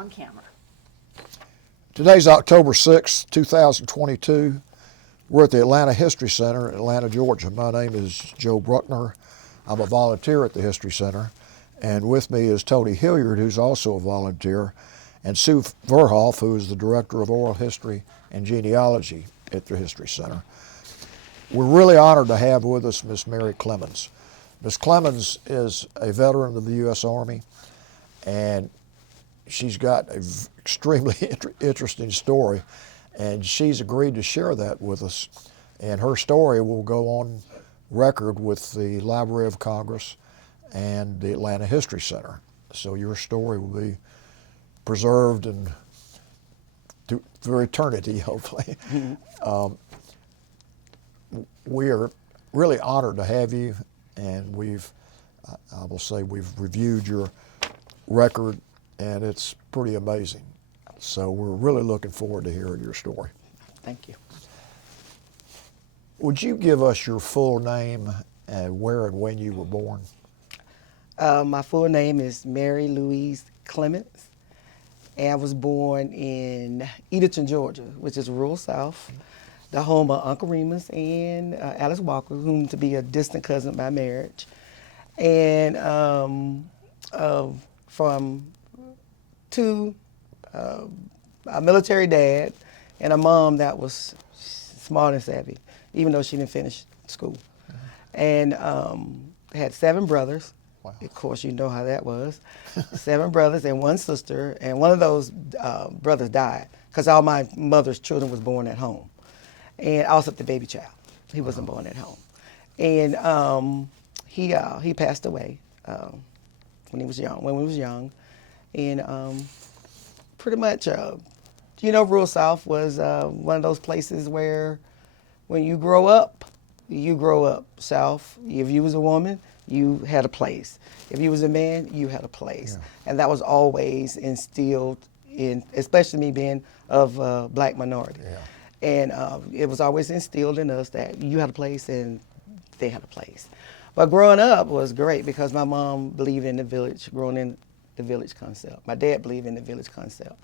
On camera. Today's October 6th, 2022. We're at the Atlanta History Center in Atlanta, Georgia. My name is Joe Bruckner. I'm a volunteer at the History Center. And with me is Tony Hilliard, who's also a volunteer, and Sue Verhoff, who is the Director of Oral History and Genealogy at the History Center. We're really honored to have with us Miss Mary Clements. Miss Clements is a veteran of the U.S. Army, and she's got an extremely interesting story, and she's agreed to share that with us. And her story will go on record with the Library of Congress and the Atlanta History Center. So your story will be preserved and through eternity, hopefully. Mm-hmm. We are really honored to have you, and I will say we've reviewed your record, and it's pretty amazing. So we're really looking forward to hearing your story. Thank you. Would you give us your full name and where and when you were born? My full name is Mary Louise Clements, and I was born in Edenton, Georgia, which is rural South, the home of Uncle Remus and Alice Walker, whom to be a distant cousin by marriage. And from a military dad and a mom that was smart and savvy, even though she didn't finish school. And had 7 brothers. Wow. Of course, you know how that was. 7 brothers and 1 sister, and one of those brothers died because all my mother's children was born at home. And also the baby child. He wasn't born at home. And he passed away when he was young, when we was young. And pretty much, rural South was one of those places where when you grow up South. If you was a woman, you had a place. If you was a man, you had a place. Yeah. And that was always instilled in, especially me being of black minority. Yeah. And it was always instilled in us that you had a place and they had a place. But growing up was great because my mom believed in the village, growing in the village concept. My dad believed in the village concept.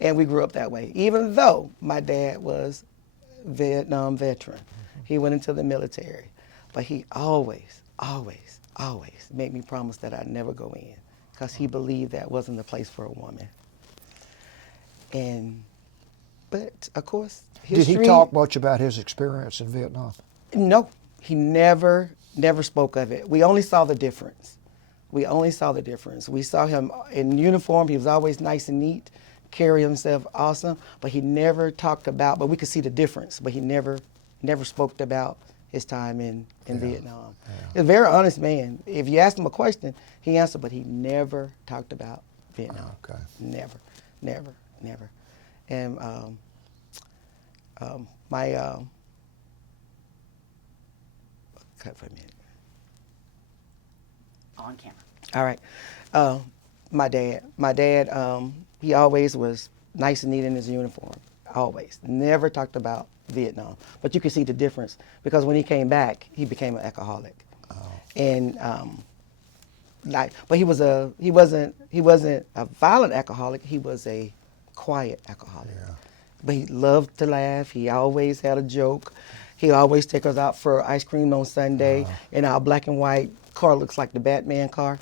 And we grew up that way, even though my dad was Vietnam veteran. He went into the military, but he always made me promise that I'd never go in because he believed that wasn't the place for a woman. But of course, history. Did he talk much about his experience in Vietnam? No, he never spoke of it. We only saw the difference. We saw him in uniform. He was always nice and neat, carry himself awesome, but he never talked about, but we could see the difference, but he never spoke about his time in Vietnam. Yeah. He's a very honest man. If you asked him a question, he answered, but he never talked about Vietnam. Okay. Never. And cut for a minute. On camera. All right. My dad, he always was nice and neat in his uniform. Always. Never talked about Vietnam. But you could see the difference because when he came back, he became an alcoholic. Oh. And but he wasn't a violent alcoholic. He was a quiet alcoholic. Yeah. But he loved to laugh. He always had a joke. He always take us out for ice cream on Sunday in our black and white car, looks like the Batman car.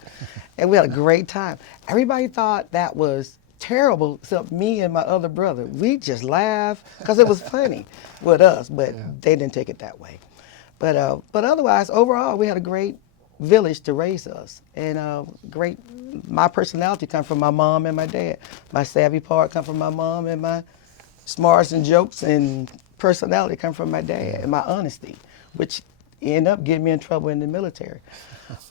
And we had a great time. Everybody thought that was terrible except me and my other brother. We just laughed because it was funny with us, but they didn't take it that way. But otherwise, overall, we had a great village to raise us. And my personality comes from my mom and my dad. My savvy part comes from my mom, and my smarts and jokes and personality come from my dad, and my honesty, which ended up getting me in trouble in the military.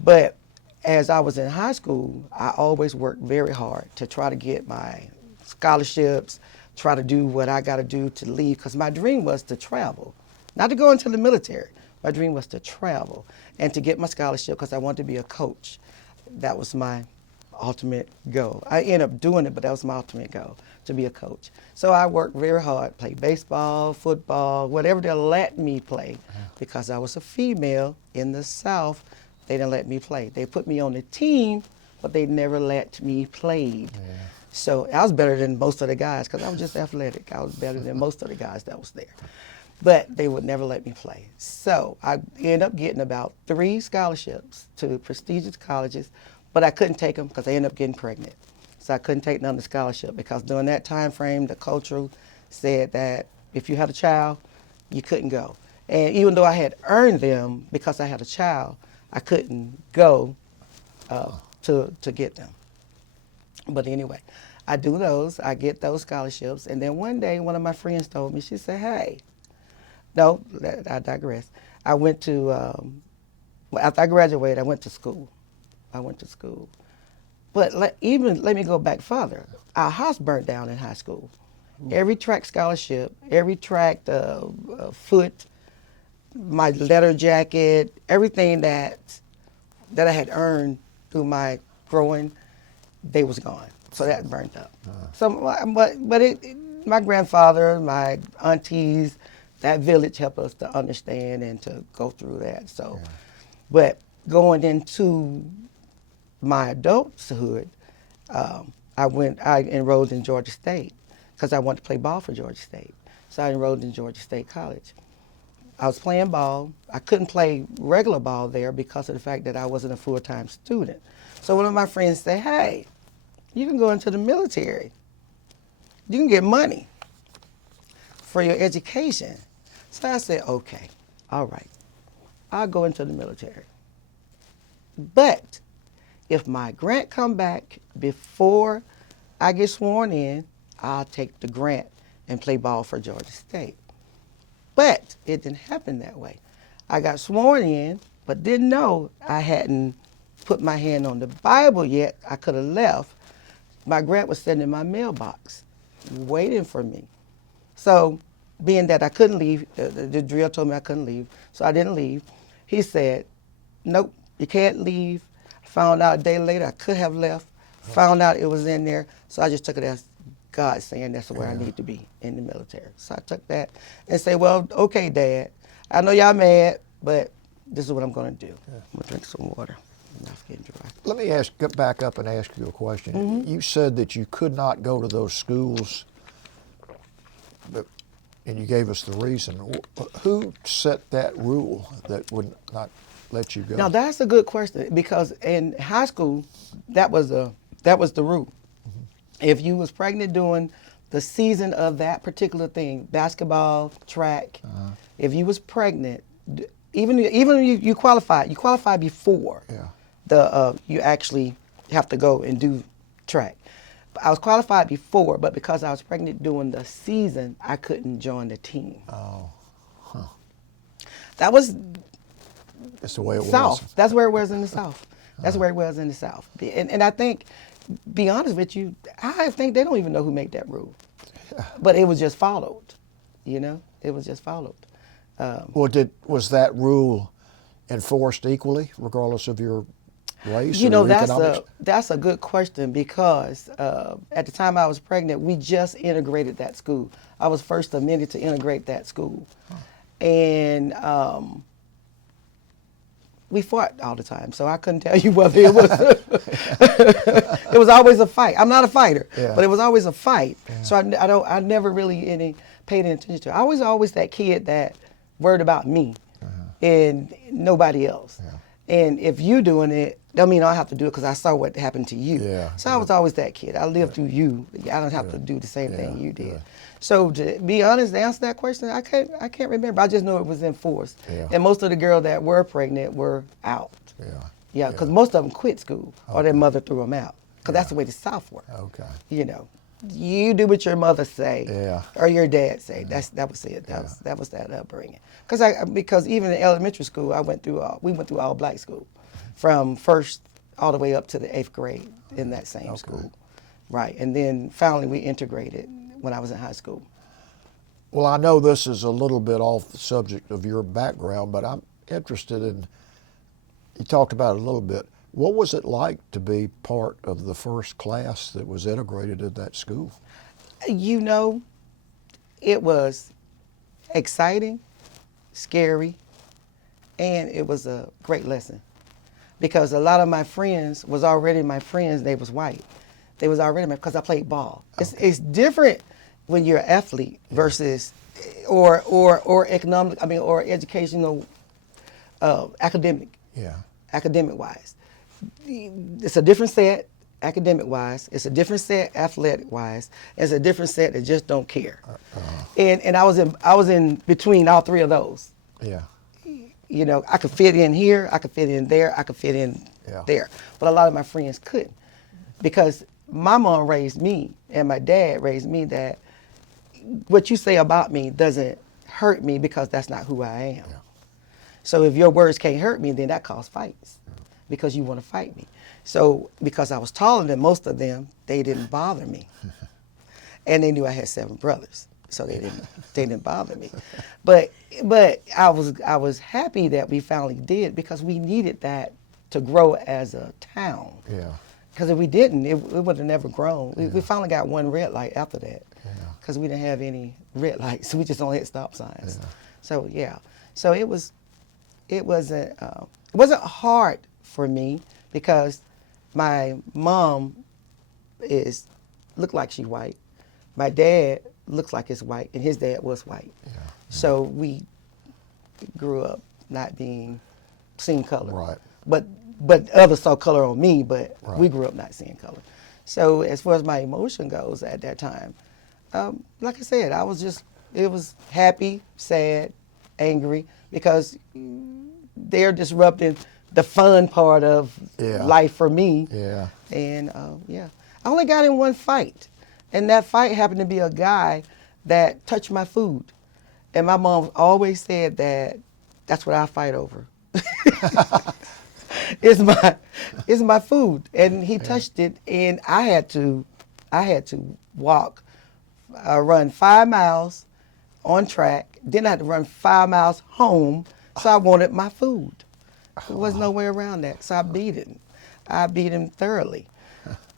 But as I was in high school, I always worked very hard to try to get my scholarships, try to do what I got to do to leave, because my dream was to travel, not to go into the military. My dream was to travel and to get my scholarship because I wanted to be a coach. That was my ultimate goal. I ended up doing it, but that was my ultimate goal, to be a coach. So I worked very hard, played baseball, football, whatever they'll let me play. Because I was a female in the South, they didn't let me play. They put me on the team, but they never let me play. So I was better than most of the guys because I was just athletic. I was better than most of the guys that was there. But they would never let me play. So I ended up getting about 3 scholarships to prestigious colleges, but I couldn't take them because I ended up getting pregnant. So I couldn't take none of the scholarship because during that time frame, the cultural said that if you had a child, you couldn't go. And even though I had earned them because I had a child, I couldn't go to get them. But anyway, I do those, I get those scholarships, and then one day one of my friends told me, she said, hey, no, I digress. I went to, well, after I graduated, I went to school. But let me go back further. Our house burnt down in high school. Every track scholarship, every track foot, my letter jacket, everything that I had earned through my growing, they was gone. So that burnt up. So, my grandfather, my aunties, that village helped us to understand and to go through that. So, but going into my adulthood, I enrolled in Georgia State because I wanted to play ball for Georgia State. So I enrolled in Georgia State College. I was playing ball. I couldn't play regular ball there because of the fact that I wasn't a full-time student. So one of my friends said, hey, you can go into the military. You can get money for your education. So I said, okay, all right, I'll go into the military. But if my grant come back before I get sworn in, I'll take the grant and play ball for Georgia State. But it didn't happen that way. I got sworn in, but didn't know I hadn't put my hand on the Bible yet. I could have left. My grant was sitting in my mailbox, waiting for me. So being that I couldn't leave, the drill told me I couldn't leave, so I didn't leave. He said, nope, you can't leave. Found out a day later I could have left. Found out it was in there, so I just took it as God saying that's where I need to be, in the military. So I took that and said, well, okay, Dad, I know y'all mad, but this is what I'm going to do. I'm going to drink some water. I'm getting dry. Let me get back up and ask you a question. Mm-hmm. You said that you could not go to those schools, and you gave us the reason. Who set that rule that would not let you go? Now that's a good question because in high school, that was the rule. Mm-hmm. If you was pregnant during the season of that particular thing, basketball, track, if you was pregnant, even if you qualified before you actually have to go and do track. I was qualified before, but because I was pregnant during the season, I couldn't join the team. Oh, huh. That was That's the way it South. was. That's where it was in the South. That's where it was in the South. And I think, be honest with you, I think they don't even know who made that rule. But it was just followed, you know? It was just followed. Well, was that rule enforced equally, regardless of your race You or know, your economics? that's a good question because at the time I was pregnant, we just integrated that school. I was first amended to integrate that school. And we fought all the time, so I couldn't tell you whether it was. It was always a fight. I'm not a fighter, but it was always a fight. Yeah. So I never really paid any attention to it. I was always that kid that worried about me and nobody else. Yeah. And if you doing it, don't mean I have to do it because I saw what happened to you. Yeah. So I was always that kid. I lived through you. I don't have to do the same thing you did. Yeah. So to be honest, to answer that question, I can't remember. I just know it was enforced. Yeah. And most of the girls that were pregnant were out. Yeah. Yeah, because most of them quit school or their mother threw them out. Because that's the way the South worked. Okay. You know, you do what your mother say or your dad say. That was it. That was that upbringing. Because even in elementary school, we went through all black school, from first all the way up to the 8th grade in that same school, right? And then finally we integrated when I was in high school. Well, I know this is a little bit off the subject of your background, but I'm interested in. You talked about it a little bit. What was it like to be part of the first class that was integrated at that school? You know, it was exciting, scary, and it was a great lesson because a lot of my friends was already my friends. They was white, They was already mad because I played ball. It's different when you're an athlete versus or economic. I mean, or educational, academic. Yeah. Academic wise, it's a different set. Academic wise, it's a different set. Athletic wise, it's a different set that just don't care. And I was in between all three of those. Yeah. You know, I could fit in here, I could fit in there, I could fit in there. But a lot of my friends couldn't because my mom raised me and my dad raised me that what you say about me doesn't hurt me because that's not who I am. Yeah. So if your words can't hurt me, then that causes fights because you want to fight me. So because I was taller than most of them, they didn't bother me. And they knew I had 7 brothers. So they didn't bother me. But I was happy that we finally did because we needed that to grow as a town. Yeah. Because if we didn't, it would have never grown. We finally got one red light after that because we didn't have any red lights. We just only had stop signs. Yeah. So it wasn't hard for me because my mom looked like she's white. My dad looks like he's white, and his dad was white. Yeah. So we grew up not being seeing color. Right. But others saw color on me, but Right. we grew up not seeing color. So as far as my emotion goes at that time, like I said, it was happy, sad, angry, because they're disrupting the fun part of life for me. Yeah. And I only got in one fight. And that fight happened to be a guy that touched my food. And my mom always said that's what I fight over. It's my food. And he touched it, and I had to run 5 miles on track. Then I had to run 5 miles home. So I wanted my food. There was no way around that. So I beat him. I beat him thoroughly.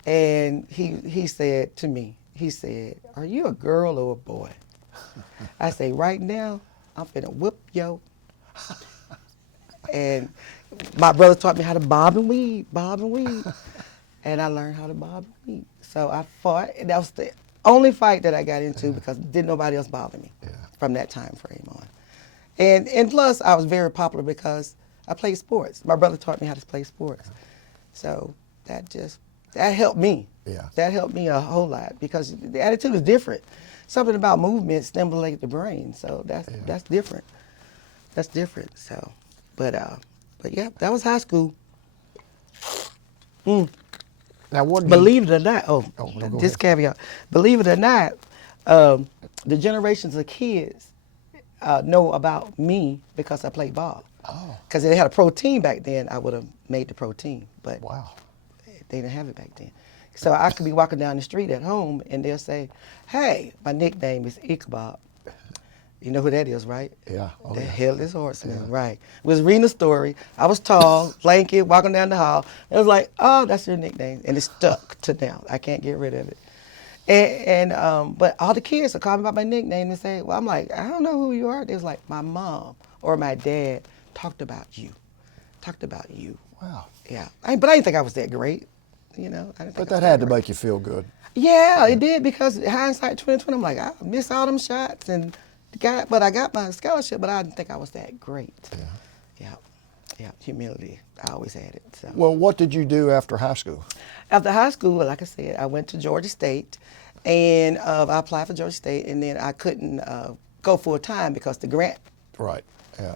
And he said to me, "Are you a girl or a boy?" I say, "Right now, I'm finna whip yo." And my brother taught me how to bob and weave. And I learned how to bob and weave. So I fought, and that was the only fight that I got into because didn't nobody else bother me from that time frame on. And plus, I was very popular because I played sports. My brother taught me how to play sports. So that helped me. Yeah. That helped me a whole lot because the attitude is different. Something about movement stimulates the brain. So that's different. That's different. So, but yeah, that was high school. Now, what? Believe it or not, no, go this ahead. caveat. Believe it or not, the generations of kids know about me because I played ball. Oh. Because if they had a pro team back then, I would have made the pro team. But Wow. they didn't have it back then. So I could be walking down the street at home and they'll say, "Hey, my nickname is Ichabod." You know who that is, right? Yeah. Oh, The yeah. Headless Horseman, right. Was reading a story. I was tall, lanky, walking down the hall. It was like, "Oh, that's your nickname." And it stuck to now. I can't get rid of it. But all the kids would call me by my nickname and say, well, I'm like, "I don't know who you are." They was like, "My mom or my dad talked about you. Wow. Yeah. But I didn't think I was that great. You know, I didn't think But I was that had to great. make you feel good. Yeah, it did because hindsight 2020, I'm like, I missed all them shots but I got my scholarship, but I didn't think I was that great. Yeah, humility. I always had it. So Well, what did you do after high school? after high school, like I said, I went to Georgia State, and I applied for Georgia State, and then I couldn't go full time because the grant Right. Yeah.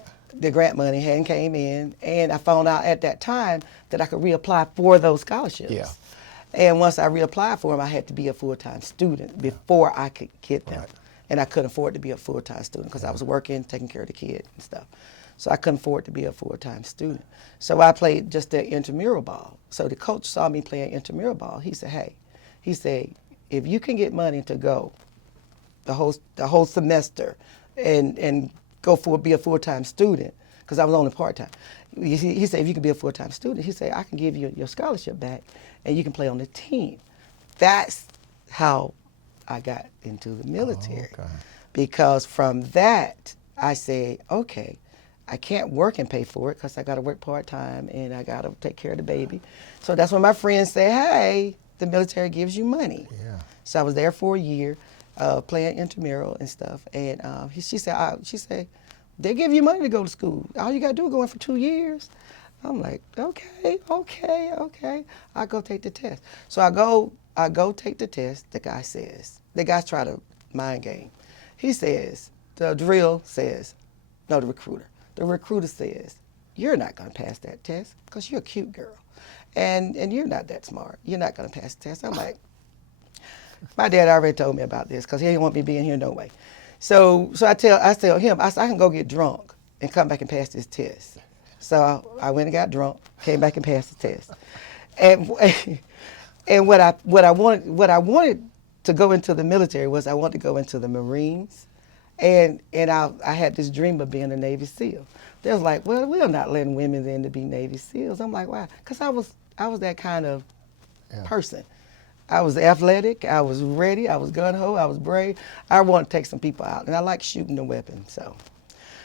money hadn't came in, and I found out at that time that I could reapply for those scholarships. Yeah. And once I reapplied for them, I had to be a full-time student before I could get them. Right. And I couldn't afford to be a full-time student because I was working, taking care of the kid and stuff. So I couldn't afford to be a full-time student. So I played just the intramural ball. So the coach saw me playing intramural ball. He said, "Hey," he said, "if you can get money to go the whole semester and be a full-time student," because I was only part-time. He said, "If you can be a full-time student," he said, "I can give you your scholarship back and you can play on the team." That's how I got into the military. okay. Because from that, I said, okay, I can't work and pay for it because I got to work part-time and I got to take care of the baby. So that's when my friends say, "Hey, the military gives you money. Yeah. So I was there for a year, playing intramural and stuff. And she said, they give you money to go to school. All you got to do is go in for 2 years. I'm like, okay. I go take the test. So I go take the test. The guy try to mind game. He says, the drill says, no, the recruiter says, you're not going to pass that test because you're a cute girl. And you're not that smart. You're not going to pass the test. I'm like, my dad already told me about this because he didn't want me being here no way. So I tell him, I can go get drunk and come back and pass this test. So I went and got drunk, came back and passed the test. And what I wanted to go into the military was I wanted to go into the Marines. And I had this dream of being a Navy SEAL. They was like, well, we're not letting women in to be Navy SEALs. I'm like, why? Because I was that kind of person. I was athletic, I was ready, I was gun-ho, I was brave. I wanted to take some people out, and I like shooting the weapon, so.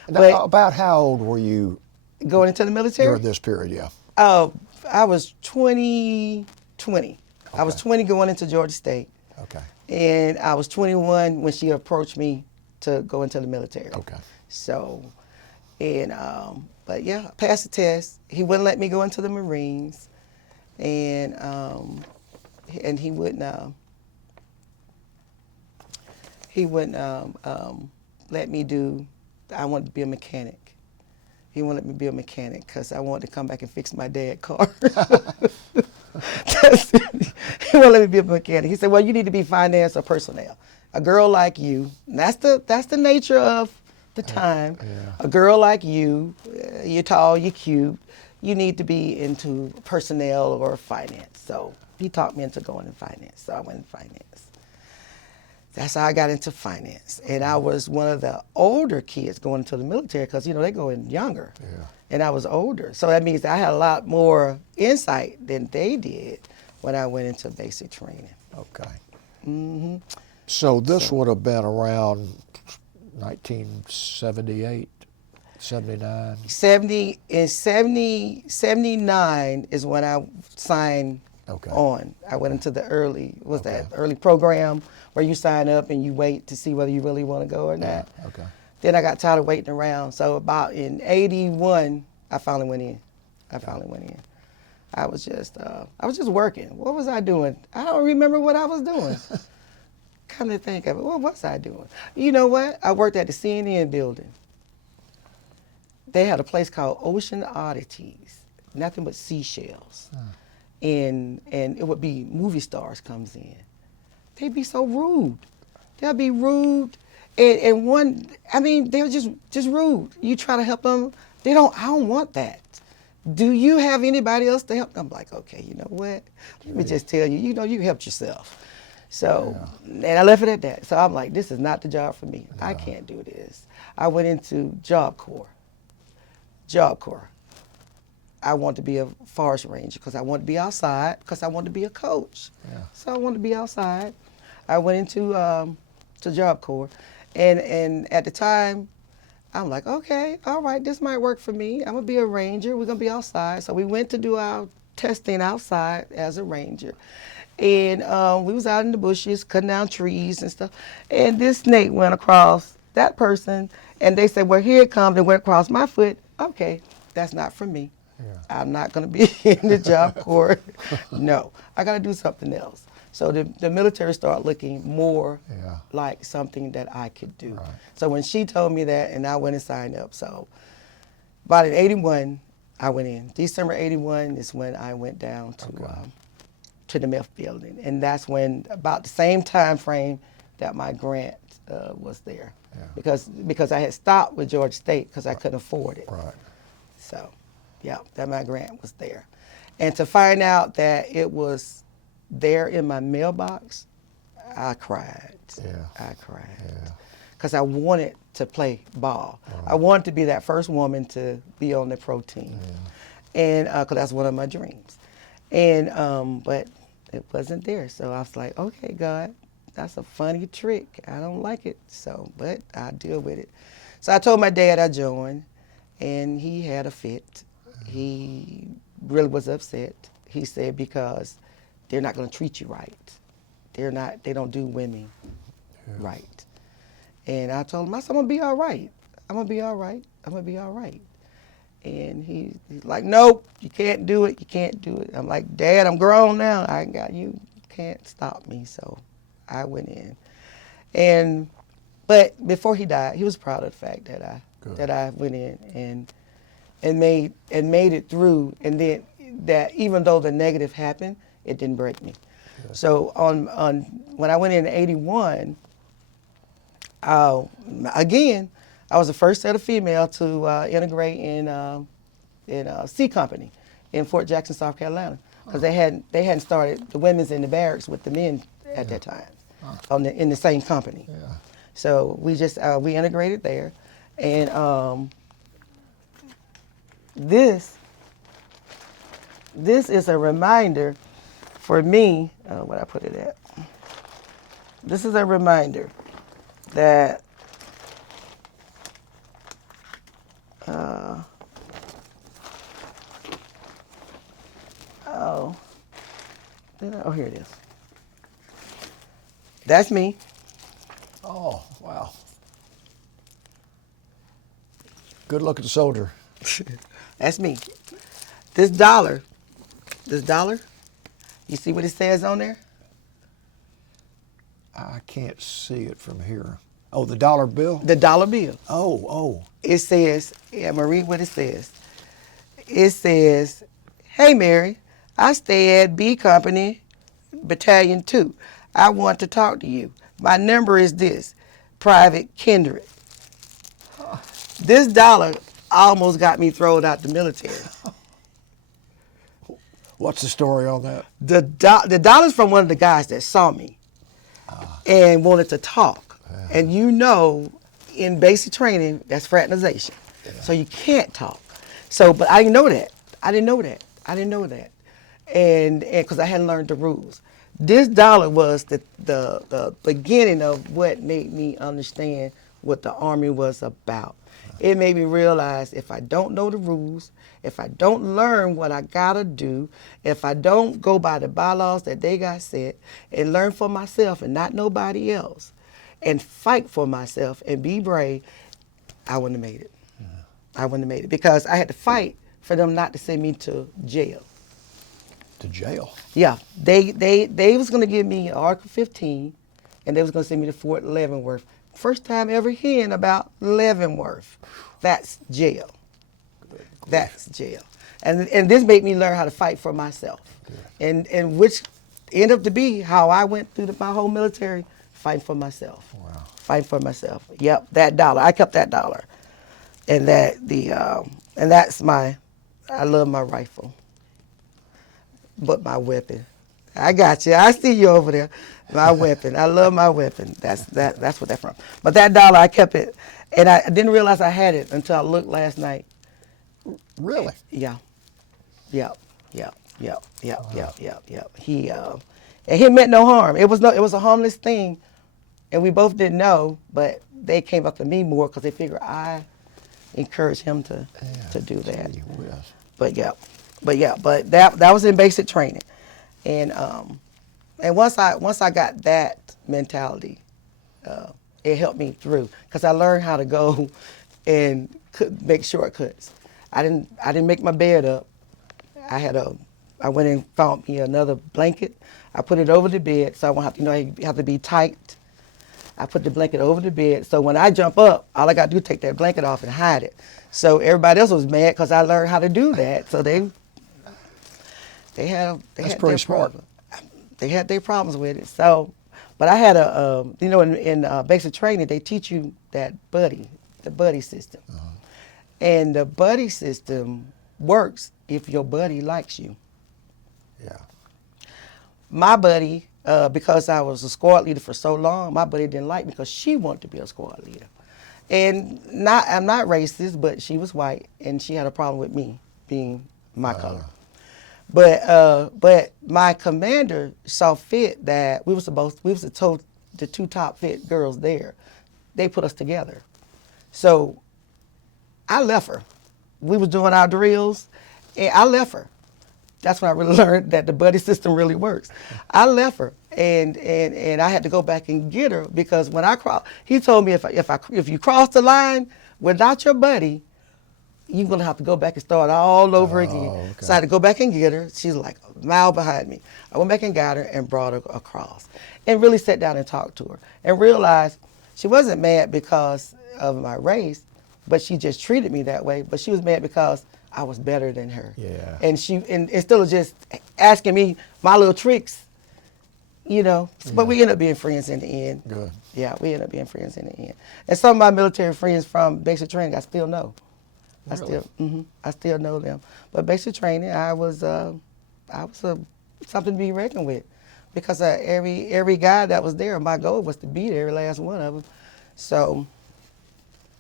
Now, about how old were you going into the military? during this period, yeah? I was 20. Okay. I was 20 going into Georgia State. Okay. And I was 21 when she approached me to go into the military. Okay. So, and, but yeah, I passed the test. He wouldn't let me go into the Marines. And he wouldn't let me do, I wanted to be a mechanic. He wouldn't let me be a mechanic because I wanted to come back and fix my dad's car. He wouldn't let me be a mechanic. He said, well, you need to be finance or personnel. A girl like you, and that's the nature of the time. Yeah. A girl like you, you're tall, you're cute, you need to be into personnel or finance. So he talked me into going in finance. So I went in finance. That's how I got into finance. And I was one of the older kids going into the military because, they go in younger. Yeah. And I was older. So that means I had a lot more insight than they did when I went into basic training. Okay. Mm-hmm. So this would have been around 1978, 79? 79 is when I signed on. I went into the early program where you sign up and you wait to see whether you really want to go or not. Yeah. Okay. Then I got tired of waiting around. So about in 81, I finally went in. I was just working. What was I doing? I don't remember what I was doing. Come to think of it, what was I doing? You know what? I worked at the CNN building. They had a place called Ocean Oddities, nothing but seashells. And it would be movie stars comes in. They'd be so rude. They'll be rude. They're just rude. You try to help them, I don't want that. Do you have anybody else to help? I'm like, okay, you know what? Let me just tell you, you helped yourself. So, and I left it at that. So I'm like, this is not the job for me. No. I can't do this. I went into Job Corps. I wanted to be a forest ranger because I wanted to be outside because I wanted to be a coach. Yeah. So I wanted to be outside. I went into to Job Corps. And at the time, I'm like, okay, all right, this might work for me. I'm going to be a ranger. We're going to be outside. So we went to do our testing outside as a ranger. And we was out in the bushes, cutting down trees and stuff. And this snake went across that person. And they said, well, here it comes. And went across my foot. Okay, that's not for me. Yeah. I'm not going to be in the Job Corps. No, I got to do something else. So the military started looking more like something that I could do. Right. So when she told me that, and I went and signed up. So about in 81, I went in. December 81 is when I went down to the MEF building. And that's when, about the same time frame that my grant was there. Yeah. Because I had stopped with Georgia State because I couldn't afford it. Right. So, that my grant was there. And to find out that it was there in my mailbox, I cried. Yeah. I cried. Yeah. Because I wanted to play ball. Right. I wanted to be that first woman to be on the pro team. Yeah. And because that's one of my dreams. And but it wasn't there. So I was like, okay, God, that's a funny trick. I don't like it. So, but I deal with it. So I told my dad I joined, and he had a fit. He really was upset. He said because they're not going to treat you right. They don't do women right. And I told him, I said, I'm going to be all right. I'm going to be all right. I'm going to be all right. And he's like, nope, you can't do it. You can't do it. I'm like, Dad, I'm grown now. I got you. Can't stop me. So I went in. But before he died, he was proud of the fact that I went in and made it through. And then that even though the negative happened, it didn't break me. Good. So on when I went in '81, again, I was the first set of female to integrate in C Company in Fort Jackson, South Carolina, because they hadn't started the women's in the barracks with the men at that time in the same company. Yeah. So we just we integrated there, and this is a reminder for me. Where I put it at? This is a reminder that oh, here it is. That's me. Oh, wow. Good looking soldier. That's me. This dollar, you see what it says on there? I can't see it from here. Oh, the dollar bill? The dollar bill. Oh. It says, I'm going to read what it says. It says, hey, Mary, I stay at B Company, Battalion 2. I want to talk to you. My number is this, Private Kindred. This dollar almost got me thrown out the military. What's the story on that? The dollar's from one of the guys that saw me and wanted to talk. And you know, in basic training, that's fraternization. Yeah. So you can't talk. So, but I didn't know that. And because I hadn't learned the rules. This dollar was the beginning of what made me understand what the Army was about. It made me realize if I don't know the rules, if I don't learn what I gotta do, if I don't go by the bylaws that they got set and learn for myself and not nobody else, and fight for myself and be brave, I wouldn't have made it. I wouldn't have made it because I had to fight for them not to send me to jail. To jail? Yeah. They was going to give me Article 15, and they was going to send me to Fort Leavenworth. First time ever hearing about Leavenworth. That's jail. That's jail. And this made me learn how to fight for myself. Good. And which ended up to be how I went through my whole military, fighting for myself. Wow. Fighting for myself. Yep, that dollar. I kept that dollar. And that's I love my rifle. But my weapon. I got you. I see you over there. My weapon. I love my weapon. That's what that's from. But that dollar, I kept it. And I didn't realize I had it until I looked last night. Really? Yeah. Yep. He meant no harm. It was a harmless thing. And we both didn't know, but they came up to me more because they figured I encouraged him to do that. But that was in basic training, and once I got that mentality, it helped me through because I learned how to go and make shortcuts. I didn't make my bed up. I went and found me another blanket. I put it over the bed so I won't have to, you have to be tight. I put the blanket over the bed so when I jump up, all I got to do is take that blanket off and hide it. So everybody else was mad because I learned how to do that. So they had pretty smart. They had their problems with it. So, but I had in basic training they teach you the buddy system, and the buddy system works if your buddy likes you. Yeah. My buddy, because I was a squad leader for so long, my buddy didn't like me because she wanted to be a squad leader. And I'm not racist, but she was white, and she had a problem with me being my color. But my commander saw fit that we was the two top fit girls there. They put us together. So I left her. We was doing our drills, and I left her. that's when I really learned that the buddy system really works. I left her, and I had to go back and get her because when I crossed, he told me if you cross the line without your buddy, you're gonna have to go back and start all over again. okay. So I had to go back and get her. She's like a mile behind me. I went back and got her and brought her across, and really sat down and talked to her, and realized she wasn't mad because of my race, but she just treated me that way. But she was mad because I was better than her. Yeah. And instead of just asking me my little tricks, you know. But we ended up being friends in the end. Good. Yeah, we ended up being friends in the end. And some of my military friends from basic training, I still know. Really? I still know them. But basic training, I was something to be reckoned with, because every guy that was there, my goal was to beat every last one of them. So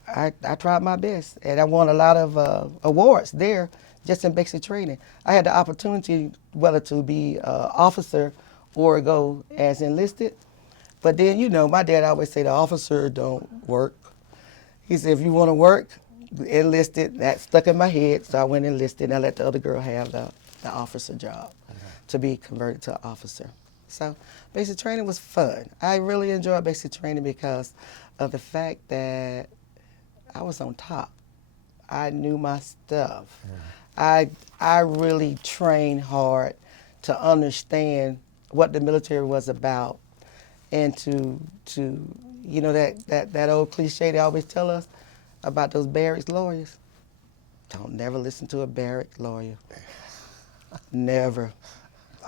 I tried my best, and I won a lot of awards there just in basic training. I had the opportunity whether to be officer or go as enlisted. But then, you know, my dad always say the officer don't work. He said, if you want to work, enlisted. That stuck in my head, so I went enlisted, and I let the other girl have the officer job to be converted to an officer. So basic training was fun. I really enjoyed basic training because of the fact that I was on top. I knew my stuff. I really trained hard to understand what the military was about, and to you know that old cliche they always tell us about those barracks lawyers. Don't never listen to a barrack lawyer. Never.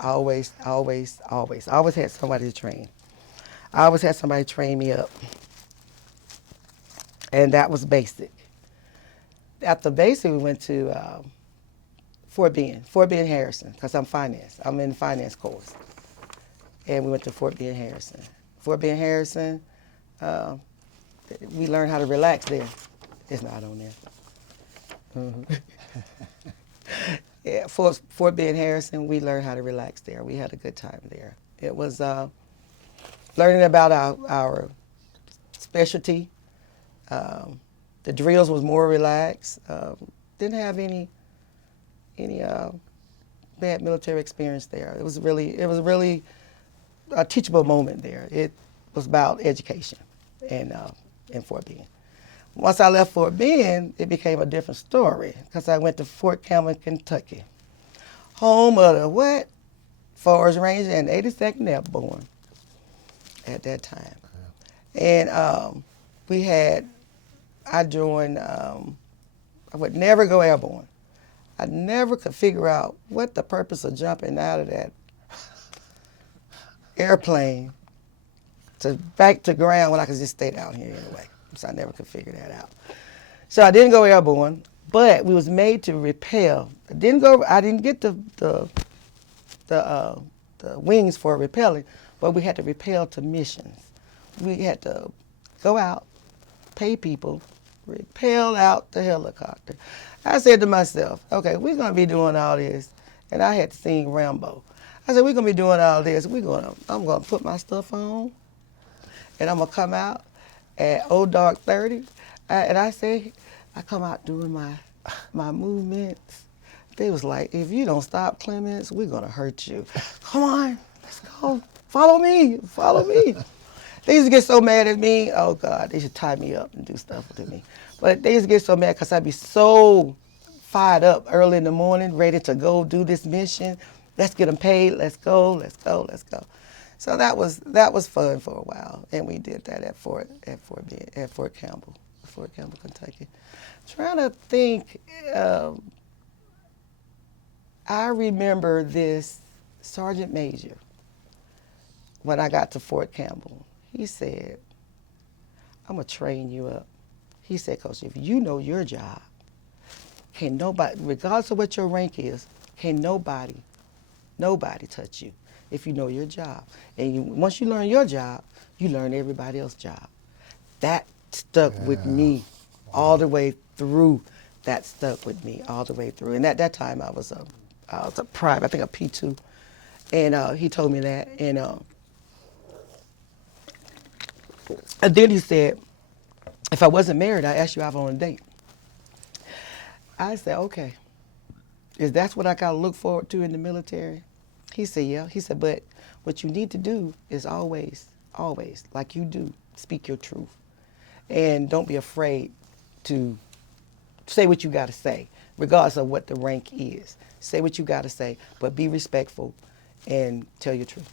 Always had somebody to train. I always had somebody train me up. And that was basic. After basic, we went to Fort Bend Harrison, because I'm finance. I'm in the finance course. And we went to Fort Bend Harrison. Fort Bend Harrison, we learned how to relax there. It's not on there. Yeah, Fort Bend Harrison, we learned how to relax there. We had a good time there. It was learning about our specialty. The drills was more relaxed. Didn't have any bad military experience there. It was really a teachable moment there. It was about education in Fort Bend. Once I left Fort Bend, it became a different story, because I went to Fort Campbell, Kentucky, home of the what? Forest Ranger and 82nd Airborne at that time. And I joined, I would never go airborne. I never could figure out what the purpose of jumping out of that airplane back to ground when I could just stay down here anyway. So I never could figure that out. So I didn't go airborne, but we was made to rappel. I didn't get the wings for rappelling, but we had to rappel to missions. We had to go out, pay people, rappel out the helicopter. I said to myself, okay, we're gonna be doing all this, and I had to sing Rambo. I said, we're gonna be doing all this. I'm gonna put my stuff on, and I'm gonna come out at old dark 30, and I come out doing my movements. They was like, if you don't stop, Clements, we're gonna hurt you. Come on, let's go. Follow me. They used to get so mad at me. Oh God, they should tie me up and do stuff to me. But they used to get so mad because I'd be so fired up early in the morning, ready to go do this mission. Let's get them paid. Let's go. So that was fun for a while, and we did that at Fort Campbell, Kentucky. Trying to think, I remember this Sergeant Major when I got to Fort Campbell. He said, "I'm gonna train you up." He said, "Coach, if you know your job, can nobody, regardless of what your rank is, can nobody touch you if you know your job. And once you learn your job, you learn everybody else's job." That stuck with me all the way through. That stuck with me all the way through. And at that time, I was a private, I think a P2, and he told me that. And then he said, if I wasn't married, I'd ask you out on a date. I said, okay. is that what I got to look forward to in the military? He said, yeah. He said, but what you need to do is always, like you do, speak your truth. And don't be afraid to say what you got to say, regardless of what the rank is. Say what you got to say, but be respectful and tell your truth.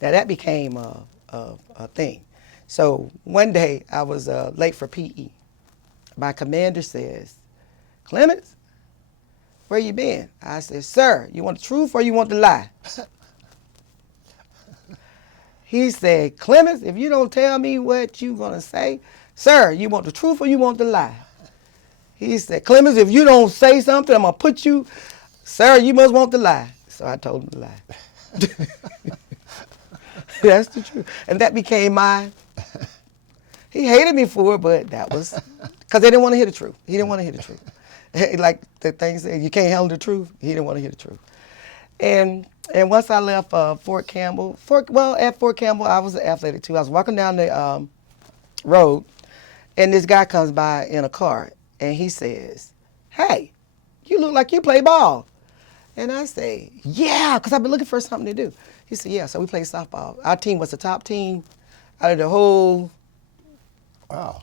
Now that became a thing. So one day I was late for PE. My commander says, Clements, where you been? I said, sir, you want the truth or you want the lie? He said, Clements, if you don't tell me what you gonna say, sir, you want the truth or you want the lie? He said, Clements, if you don't say something, I'm gonna put you, sir, you must want the lie. So I told him the lie. That's the truth. And that became he hated me for it, but that was, because they didn't want to hear the truth. He didn't want to hear the truth. Like the thing said, you can't handle the truth. He didn't want to hear the truth. And once I left Fort Campbell, at Fort Campbell, I was athletic too. I was walking down the road, and this guy comes by in a car, and he says, hey, you look like you play ball. And I say, yeah, because I've been looking for something to do. He said, yeah, so we played softball. Our team was the top team out of the whole, Wow.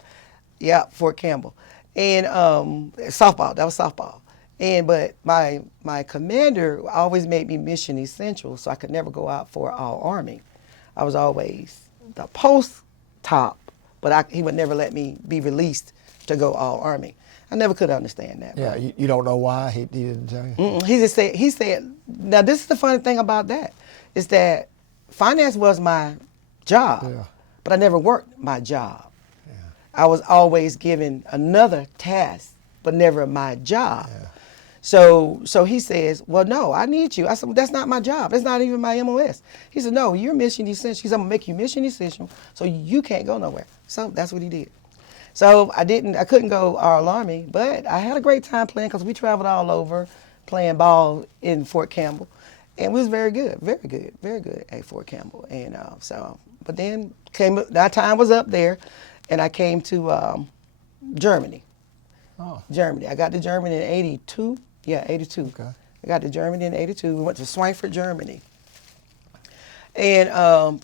yeah, Fort Campbell. And softball, that was softball. But my commander always made me mission essential, so I could never go out for all Army. I was always the post top, but he would never let me be released to go all Army. I never could understand that. Yeah, you don't know why he didn't tell you? He said, now this is the funny thing about that, is that finance was my job, but I never worked my job. Yeah. I was always given another task, but never my job. Yeah. So he says, well, no, I need you. I said, well, that's not my job. That's not even my MOS. He said, no, you're mission essential. He said, I'm gonna make you mission essential, so you can't go nowhere. So that's what he did. So I couldn't go all Army, but I had a great time playing because we traveled all over playing ball in Fort Campbell. And we was very good at Fort Campbell. And but then that time was up there, and I came to Germany. Oh. Germany. I got to Germany in 82. Yeah, 82. Okay. I got to Germany in 82. We went to Schweinfurt, Germany. And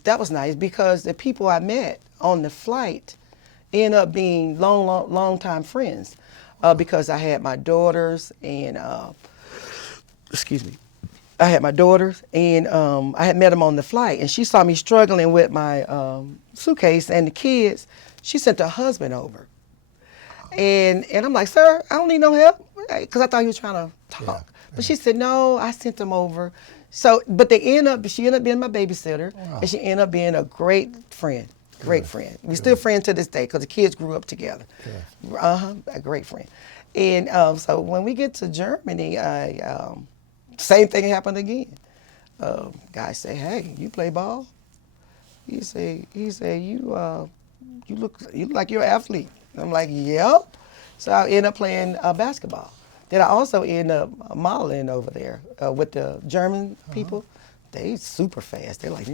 that was nice because the people I met on the flight ended up being long time friends because I had my daughters and, I had my daughters and I had met them on the flight, and she saw me struggling with my suitcase and the kids. She sent her husband over. And I'm like, sir, I don't need no help, because I thought he was trying to talk. Yeah. But she said, no, I sent them over. So, but she ended up being my babysitter, and she ended up being a great friend. Great friend. We're still friends to this day because the kids grew up together. Yeah. A great friend. And so when we get to Germany, same thing happened again. Guy say, hey, you play ball? He say, you look like you're an athlete. I'm like, yep. So I ended up playing basketball. Then I also ended up modeling over there with the German people. They super fast. They're like,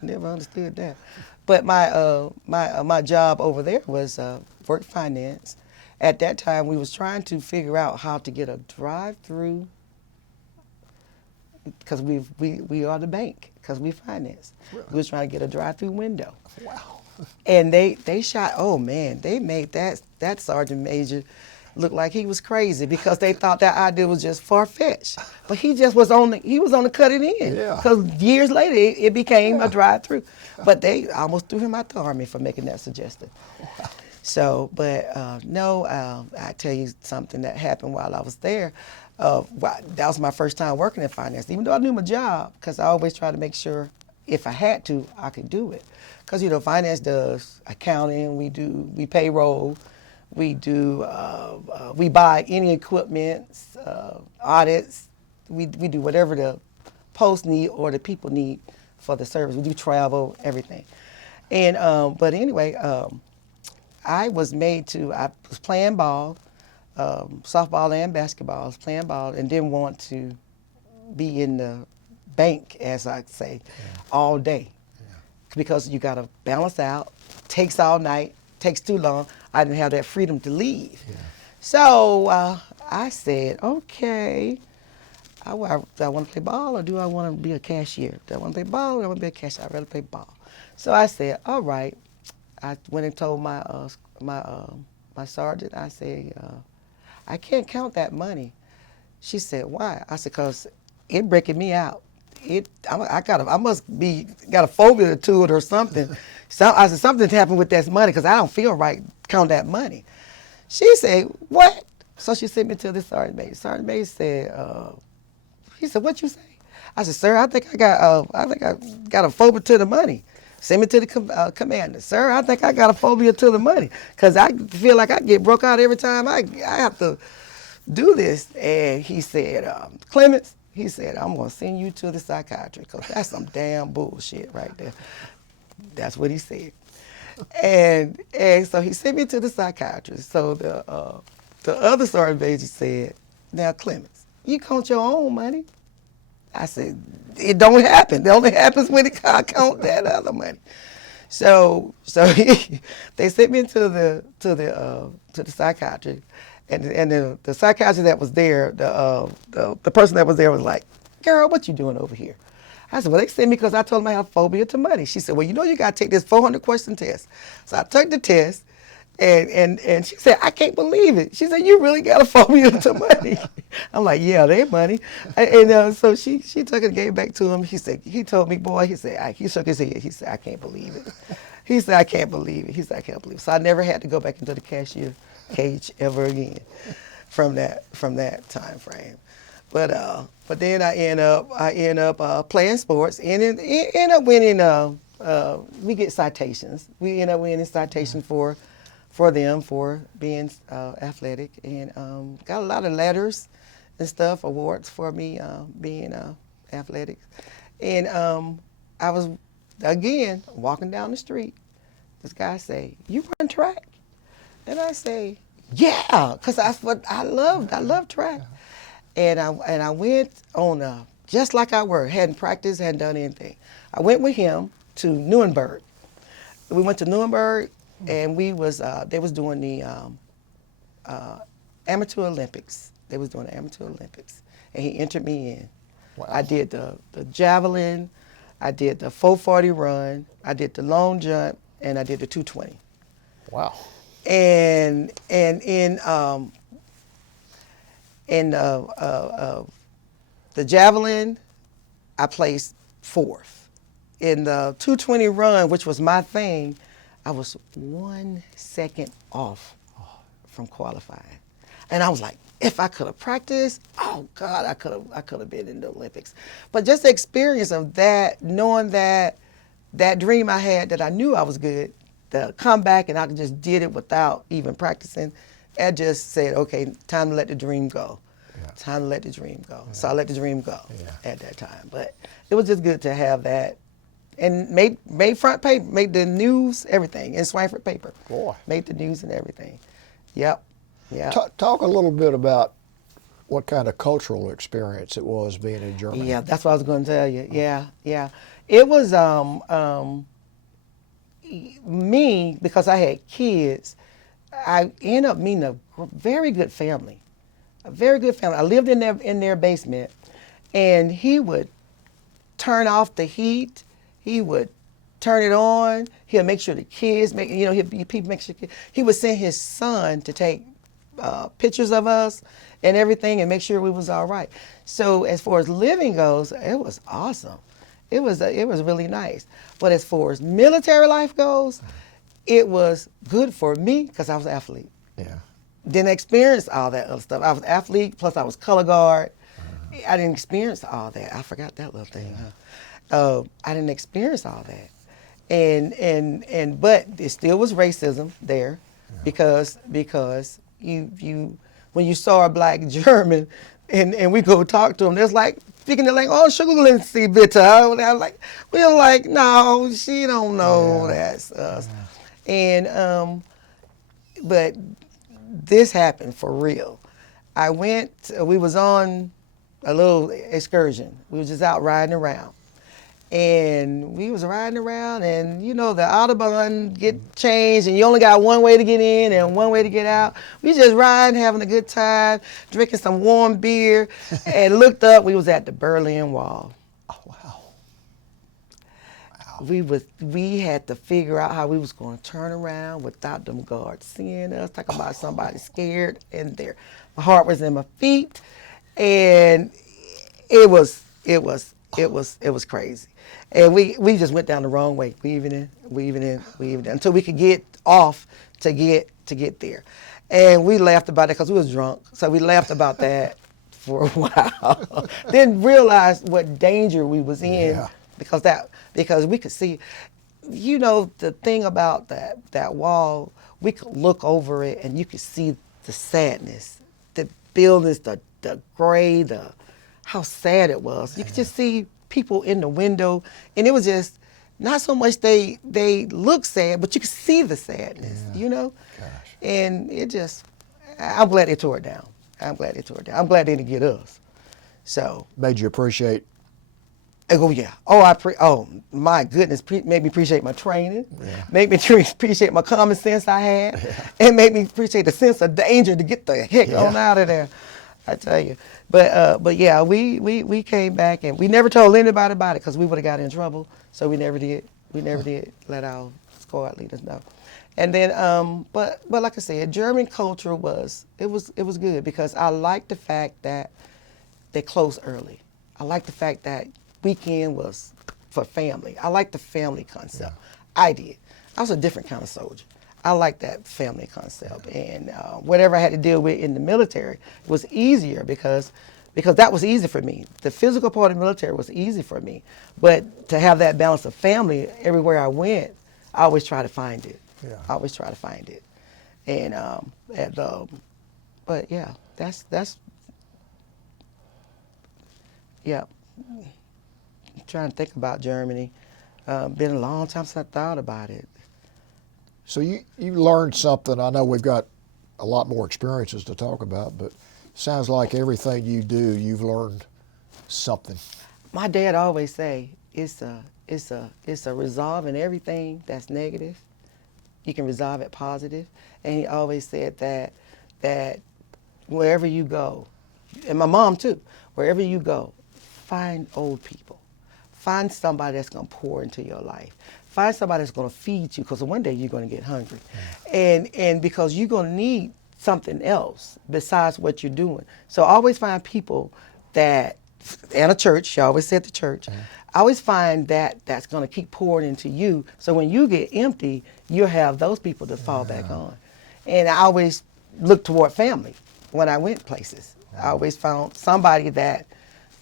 never understood that. But my job over there was work finance. At that time, we was trying to figure out how to get a drive-through, because we are the bank, because we finance. Really? We was trying to get a drive-through window. Wow. And they shot, oh man, they made that sergeant major look like he was crazy because they thought that idea was just far-fetched. But he just was on the cutting end. Yeah. Because years later, it became a drive-through. But they almost threw him out the Army for making that suggestion. Wow. So, but I tell you something that happened while I was there. That was my first time working in finance, even though I knew my job, because I always try to make sure if I had to, I could do it. Because, finance does accounting, we payroll, we buy any equipment, audits, we do whatever the post need or the people need for the service. We do travel, everything. And, but anyway, I was playing ball, softball and basketball. I was playing ball and didn't want to be in the bank, as I say, all day. Yeah. Because you got to balance out, takes all night, takes too long. I didn't have that freedom to leave. Yeah. So I said, okay, do I want to play ball or do I want to be a cashier? Do I want to play ball or do I want to be a cashier? I'd rather play ball. So I said, all right. I went and told my sergeant, I said, I can't count that money. She said, why? I said, because it breaking me out. I must be got a phobia to it or something. So I said, something's happened with that money because I don't feel right count that money. She said, what? So she sent me to the sergeant major. Sergeant major said, he said, what you say? I said, sir, I think I got a phobia to the money. Send me to the commander. Sir, I think I got a phobia to the money because I feel like I get broke out every time I have to do this. And he said, Clements, he said, I'm going to send you to the psychiatrist because that's some damn bullshit right there. That's what he said. And so he sent me to the psychiatrist. So the other sergeant major said, now, Clements, you count your own money. I said, it don't happen. It only happens when I count that other money. So they sent me to the psychiatrist, and the psychiatrist that was there, the person that was there was like, girl, what you doing over here? I said, well, they sent me because I told them I have phobia to money. She said, well, you know you got to take this 400 question test. So I took the test, and she said, I can't believe it. She said, you really got a phobia to money. I'm like, yeah, they money. And so she took it and gave it back to him. He told me, boy, he shook his head. He said, I can't believe it. He said, I can't believe it. He said, I can't believe it. So I never had to go back into the cashier cage ever again from that time frame. But then I end up playing sports and end up winning. We get citations. We end up winning citations for them for being athletic, and got a lot of letters and stuff, awards for me being athletic. And I was again walking down the street. This guy say, "You run track?" And I say, "Yeah," because that's what I loved. I love track. And I went on just like I were, hadn't practiced, hadn't done anything. I went with him to Nuremberg. We went to Nuremberg, and they was doing the Amateur Olympics. They was doing the Amateur Olympics, and he entered me in. Wow. I did the javelin, I did the 440 run, I did the long jump, and I did the 220. Wow. And in the javelin, I placed fourth. In the 220 run, which was my thing, I was 1 second off from qualifying. And I was like, if I could have practiced, oh God, I could have been in the Olympics. But just the experience of that, knowing that dream I had that I knew I was good, to come back and I just did it without even practicing, I just said, okay, time to let the dream go. Yeah. Time to let the dream go. So I let the dream go Yeah. at that time. But it was just good to have that. And made front page, made the news, everything, in Swainford paper. Boy. Made the news and everything. Yep. Yeah. Talk a little bit about what kind of cultural experience it was being in Germany. Yeah, that's what I was going to tell you. Yeah. It was me, because I had kids, I ended up meeting a very good family. A very good family. I lived in their basement, and he would turn off the heat. He would turn it on. He'll make sure the kids he would send his son to take pictures of us and everything and make sure we was all right. So as far as living goes, it was awesome. It was really nice. But as far as military life goes, it was good for me because I was an athlete. Yeah. Didn't experience all that other stuff. I was an athlete, plus I was color guard. I didn't experience all that. I forgot that little thing. Huh? I didn't experience all that. But there still was racism there, because you when you saw a black German and we go talk to them, there's like speaking the language, oh, Sugarlancy bitte. I'm like, we're like, no, she don't know that's us. And but this happened for real. We was on a little excursion. We was just out riding around. And we was riding around, and you know the Autobahn get changed, and you only got one way to get in and one way to get out. We just riding, having a good time, drinking some warm beer, and looked up. We was at the Berlin Wall. Oh, wow. We had to figure out how we was going to turn around without them guards seeing us. Talking about somebody scared in there. My heart was in my feet, and it was crazy. And we just went down the wrong way, weaving in, until we could get off to get there. And we laughed about it because we was drunk. So we laughed about that for a while. Didn't realize what danger we was in. Yeah. Because we could see, you know, the thing about that wall, we could look over it and you could see the sadness, the buildings, the gray, how sad it was. You could just see people in the window, and it was just not so much they look sad, but you could see the sadness, you know? Gosh. And it just, I'm glad they tore it down. I'm glad they didn't get us. So. Made you appreciate. Oh yeah. Oh my goodness. Made me appreciate my training. Yeah. Made me appreciate my common sense I had, and made me appreciate the sense of danger to get the heck on out of there. I tell you. But yeah, we came back, and we never told anybody about it because we would have got in trouble. So we never did. We never did let our squad leaders know. And then, but like I said, German culture was good because I liked the fact that they closed early. I liked the fact that weekend was for family. I liked the family concept. Yeah. I did. I was a different kind of soldier. I liked that family concept, and whatever I had to deal with in the military was easier because that was easy for me. The physical part of the military was easy for me, but to have that balance of family everywhere I went, I always try to find it. Yeah. I always try to find it, and but yeah, that's yeah. I'm trying to think about Germany. Been a long time since I thought about it. So you learned something. I know we've got a lot more experiences to talk about, but sounds like everything you do, you've learned something. My dad always say it's a resolve in everything that's negative. You can resolve it positive. And he always said that wherever you go, and my mom too, wherever you go, find old people. Find somebody that's going to pour into your life. Find somebody that's going to feed you, because one day you're going to get hungry. And because you're going to need something else besides what you're doing. So always find people that, and a church, she always said the church, I always find that's going to keep pouring into you. So when you get empty, you'll have those people to fall back on. And I always look toward family when I went places. I always found somebody that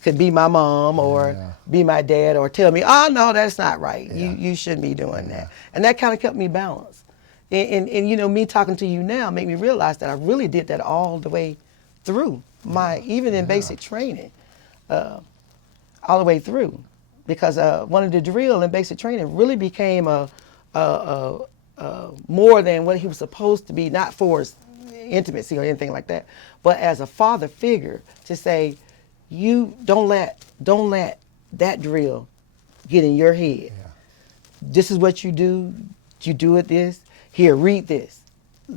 could be my mom or be my dad or tell me, oh, no, that's not right. You shouldn't be doing that. And that kind of kept me balanced. And you know, me talking to you now made me realize that I really did that all the way through, even in basic training, all the way through. Because one of the drill in basic training really became more than what he was supposed to be, not for his intimacy or anything like that, but as a father figure to say, you don't let that drill get in your head. Yeah. This is what you do. You do it this. Here, read this,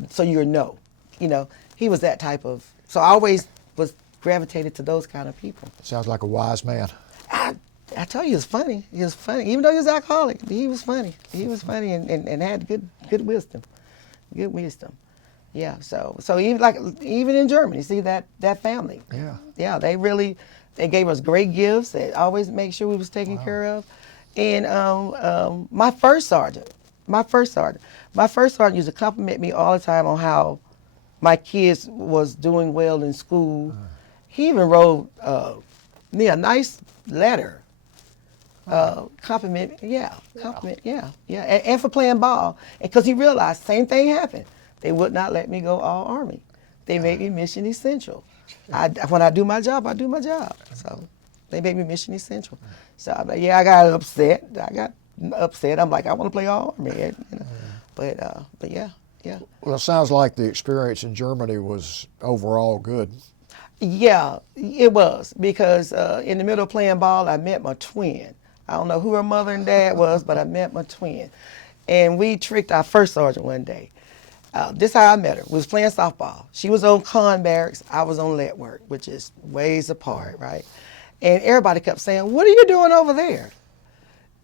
so you know. You know, he was that type of. So I always was gravitated to those kind of people. Sounds like a wise man. I tell you, he was funny. He was funny, even though he was alcoholic. He was funny. He was funny and had good wisdom. Good wisdom. Yeah, so even in Germany, see that family. Yeah, they gave us great gifts. They always make sure we was taken care of. And my first sergeant used to compliment me all the time on how my kids was doing well in school. He even wrote me a nice letter. Compliment, yeah. And for playing ball, because he realized same thing happened. They would not let me go all Army. They made me mission essential. When I do my job, I do my job. So they made me mission essential. So I'm like, I got upset. I'm like, I want to play all Army. You know? But yeah. Well, it sounds like the experience in Germany was overall good. Yeah, it was, because in the middle of playing ball, I met my twin. I don't know who her mother and dad was, but I met my twin. And we tricked our first sergeant one day. This how I met her. We was playing softball. She was on con barracks. I was on lead work, which is ways apart, right? And everybody kept saying, what are you doing over there?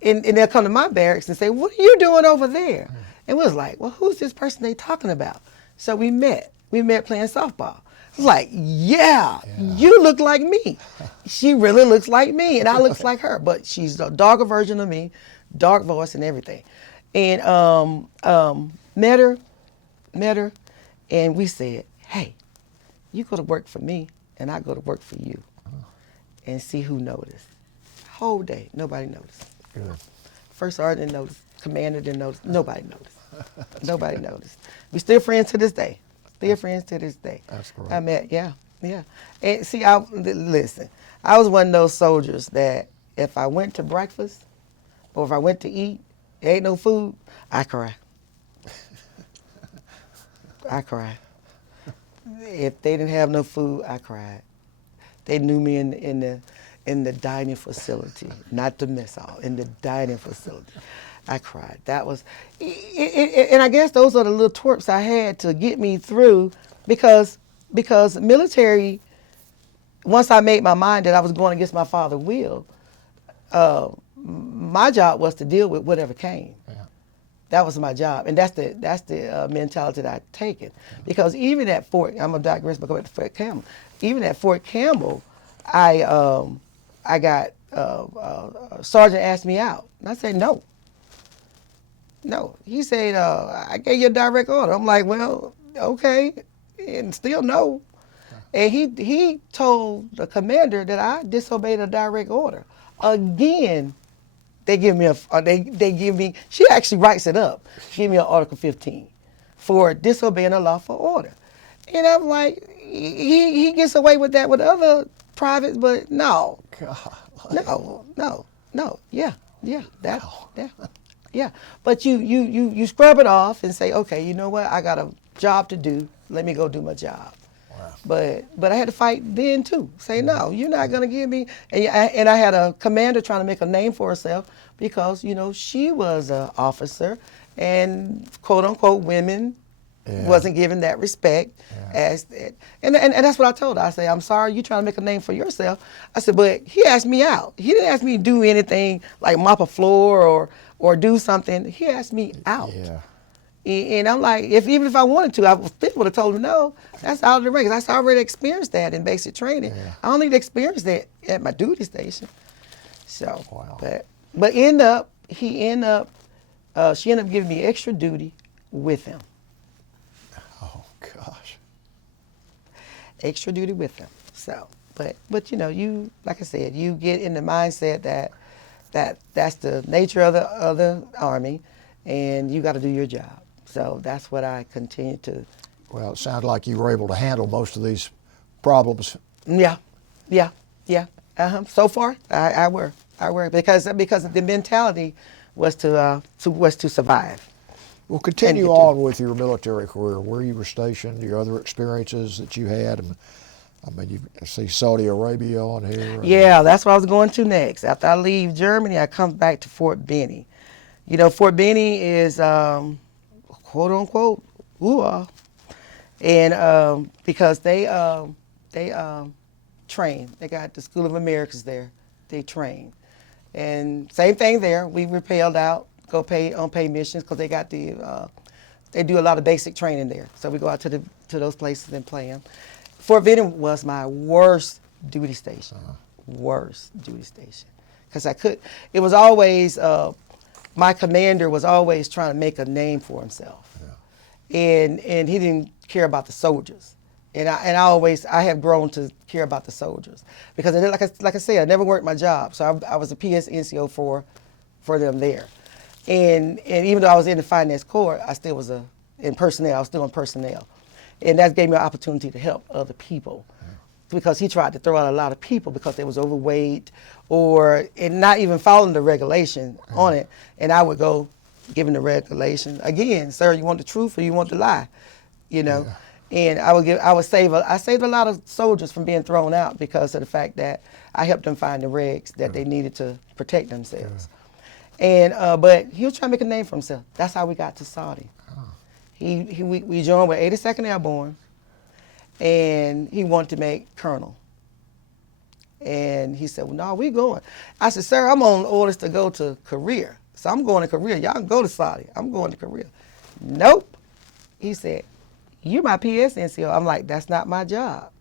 And they'll come to my barracks and say, what are you doing over there? And we was like, well, who's this person they talking about? So we met. We met playing softball. I was like, yeah, you look like me. She really looks like me, and I looks like her. But she's a darker version of me, dark voice and everything. And met her, and we said, hey, you go to work for me, and I go to work for you, and see who noticed. Whole day, nobody noticed. Good. First sergeant didn't notice, commander didn't notice, nobody noticed. Nobody noticed. We still friends to this day. Still friends to this day. That's great. I met, yeah. And see, listen, I was one of those soldiers that if I went to breakfast or if I went to eat, there ain't no food, I cry. I cried. If they didn't have no food, I cried. They knew me in the dining facility, not the mess hall, in the dining facility. I cried. That was, and I guess those are the little twerps I had to get me through, because military, once I made my mind that I was going against my father's will, my job was to deal with whatever came. Yeah. That was my job, and that's the mentality that I've taken. Because even at Fort, I'm gonna digress, but go back to Fort Campbell. Even at Fort Campbell, I got a sergeant asked me out, and I said no. No, he said I gave you a direct order. I'm like, well, okay, and still no. And he told the commander that I disobeyed a direct order. Again, they give me she actually writes it up. She gave me an Article 15 for disobeying a lawful order. And I'm like, he gets away with that with other privates, but no. God. No. Yeah. But you scrub it off and say, okay, you know what? I got a job to do. Let me go do my job. Wow. But I had to fight then too. Say, no, you're not gonna give me. And I had a commander trying to make a name for herself because she was an officer, and quote unquote women wasn't given that respect as that. And that's what I told her. I said, I'm sorry, you trying to make a name for yourself. I said, but he asked me out. He didn't ask me to do anything like mop a floor or do something. He asked me out. Yeah. And I'm like, even if I wanted to, I still would have told him no. That's out of the range. I already experienced that in basic training. Yeah. I only experienced that at my duty station. So, Wow. but she ended up giving me extra duty with him. Oh gosh. Extra duty with him. So, but you like I said, you get in the mindset that's the nature of the Army, and you got to do your job. So that's what I continue to. Well, it sounded like you were able to handle most of these problems. Yeah. So far, I were because the mentality was to survive. Well, continue on with your military career, where you were stationed, your other experiences that you had. I mean, you see Saudi Arabia on here. Yeah, that's what I was going to next. After I leave Germany, I come back to Fort Benning. Fort Benning is quote unquote ooh, and because they train. They got the School of Americas there. They train, and same thing there. We repelled out, go pay missions because they got they do a lot of basic training there. So we go out to those places and play them. Fort Benning was my worst duty station. Worst duty station, because it was always. My commander was always trying to make a name for himself, and he didn't care about the soldiers. And I have grown to care about the soldiers because like I said, I never worked my job, so I was a PS NCO for them there, and even though I was in the finance corps, I still was in personnel. I was still in personnel, and that gave me an opportunity to help other people. Because he tried to throw out a lot of people because they was overweight and not even following the regulation on it. And I would go give him the regulation. Again, sir, you want the truth or you want the lie? And I saved a lot of soldiers from being thrown out because of the fact that I helped them find the regs that they needed to protect themselves. And but he was trying to make a name for himself. That's how we got to Saudi. We joined with 82nd Airborne, and he wanted to make colonel. And he said, well, no, we going. I said, sir, I'm on orders to go to Korea. So I'm going to Korea. Y'all can go to Saudi. I'm going to Korea. Nope. He said, you're my PS NCO. I'm like, that's not my job.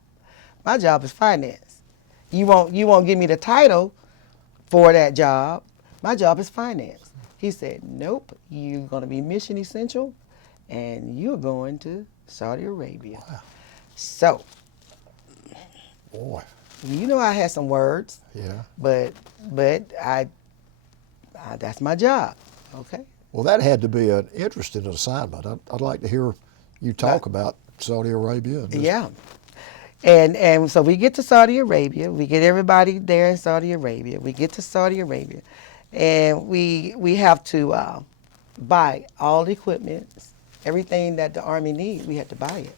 My job is finance. You won't give me the title for that job. My job is finance. He said, nope, you're going to be mission essential, and you're going to Saudi Arabia. Wow. So, Boy. you know I had some words. Yeah. But I that's my job. Okay. Well, that had to be an interesting assignment. I'd like to hear you talk about Saudi Arabia. And Yeah. And so we get to Saudi Arabia. We get everybody there in Saudi Arabia. We get to Saudi Arabia, and we have to buy all the equipment, everything that the Army needs. We had to buy it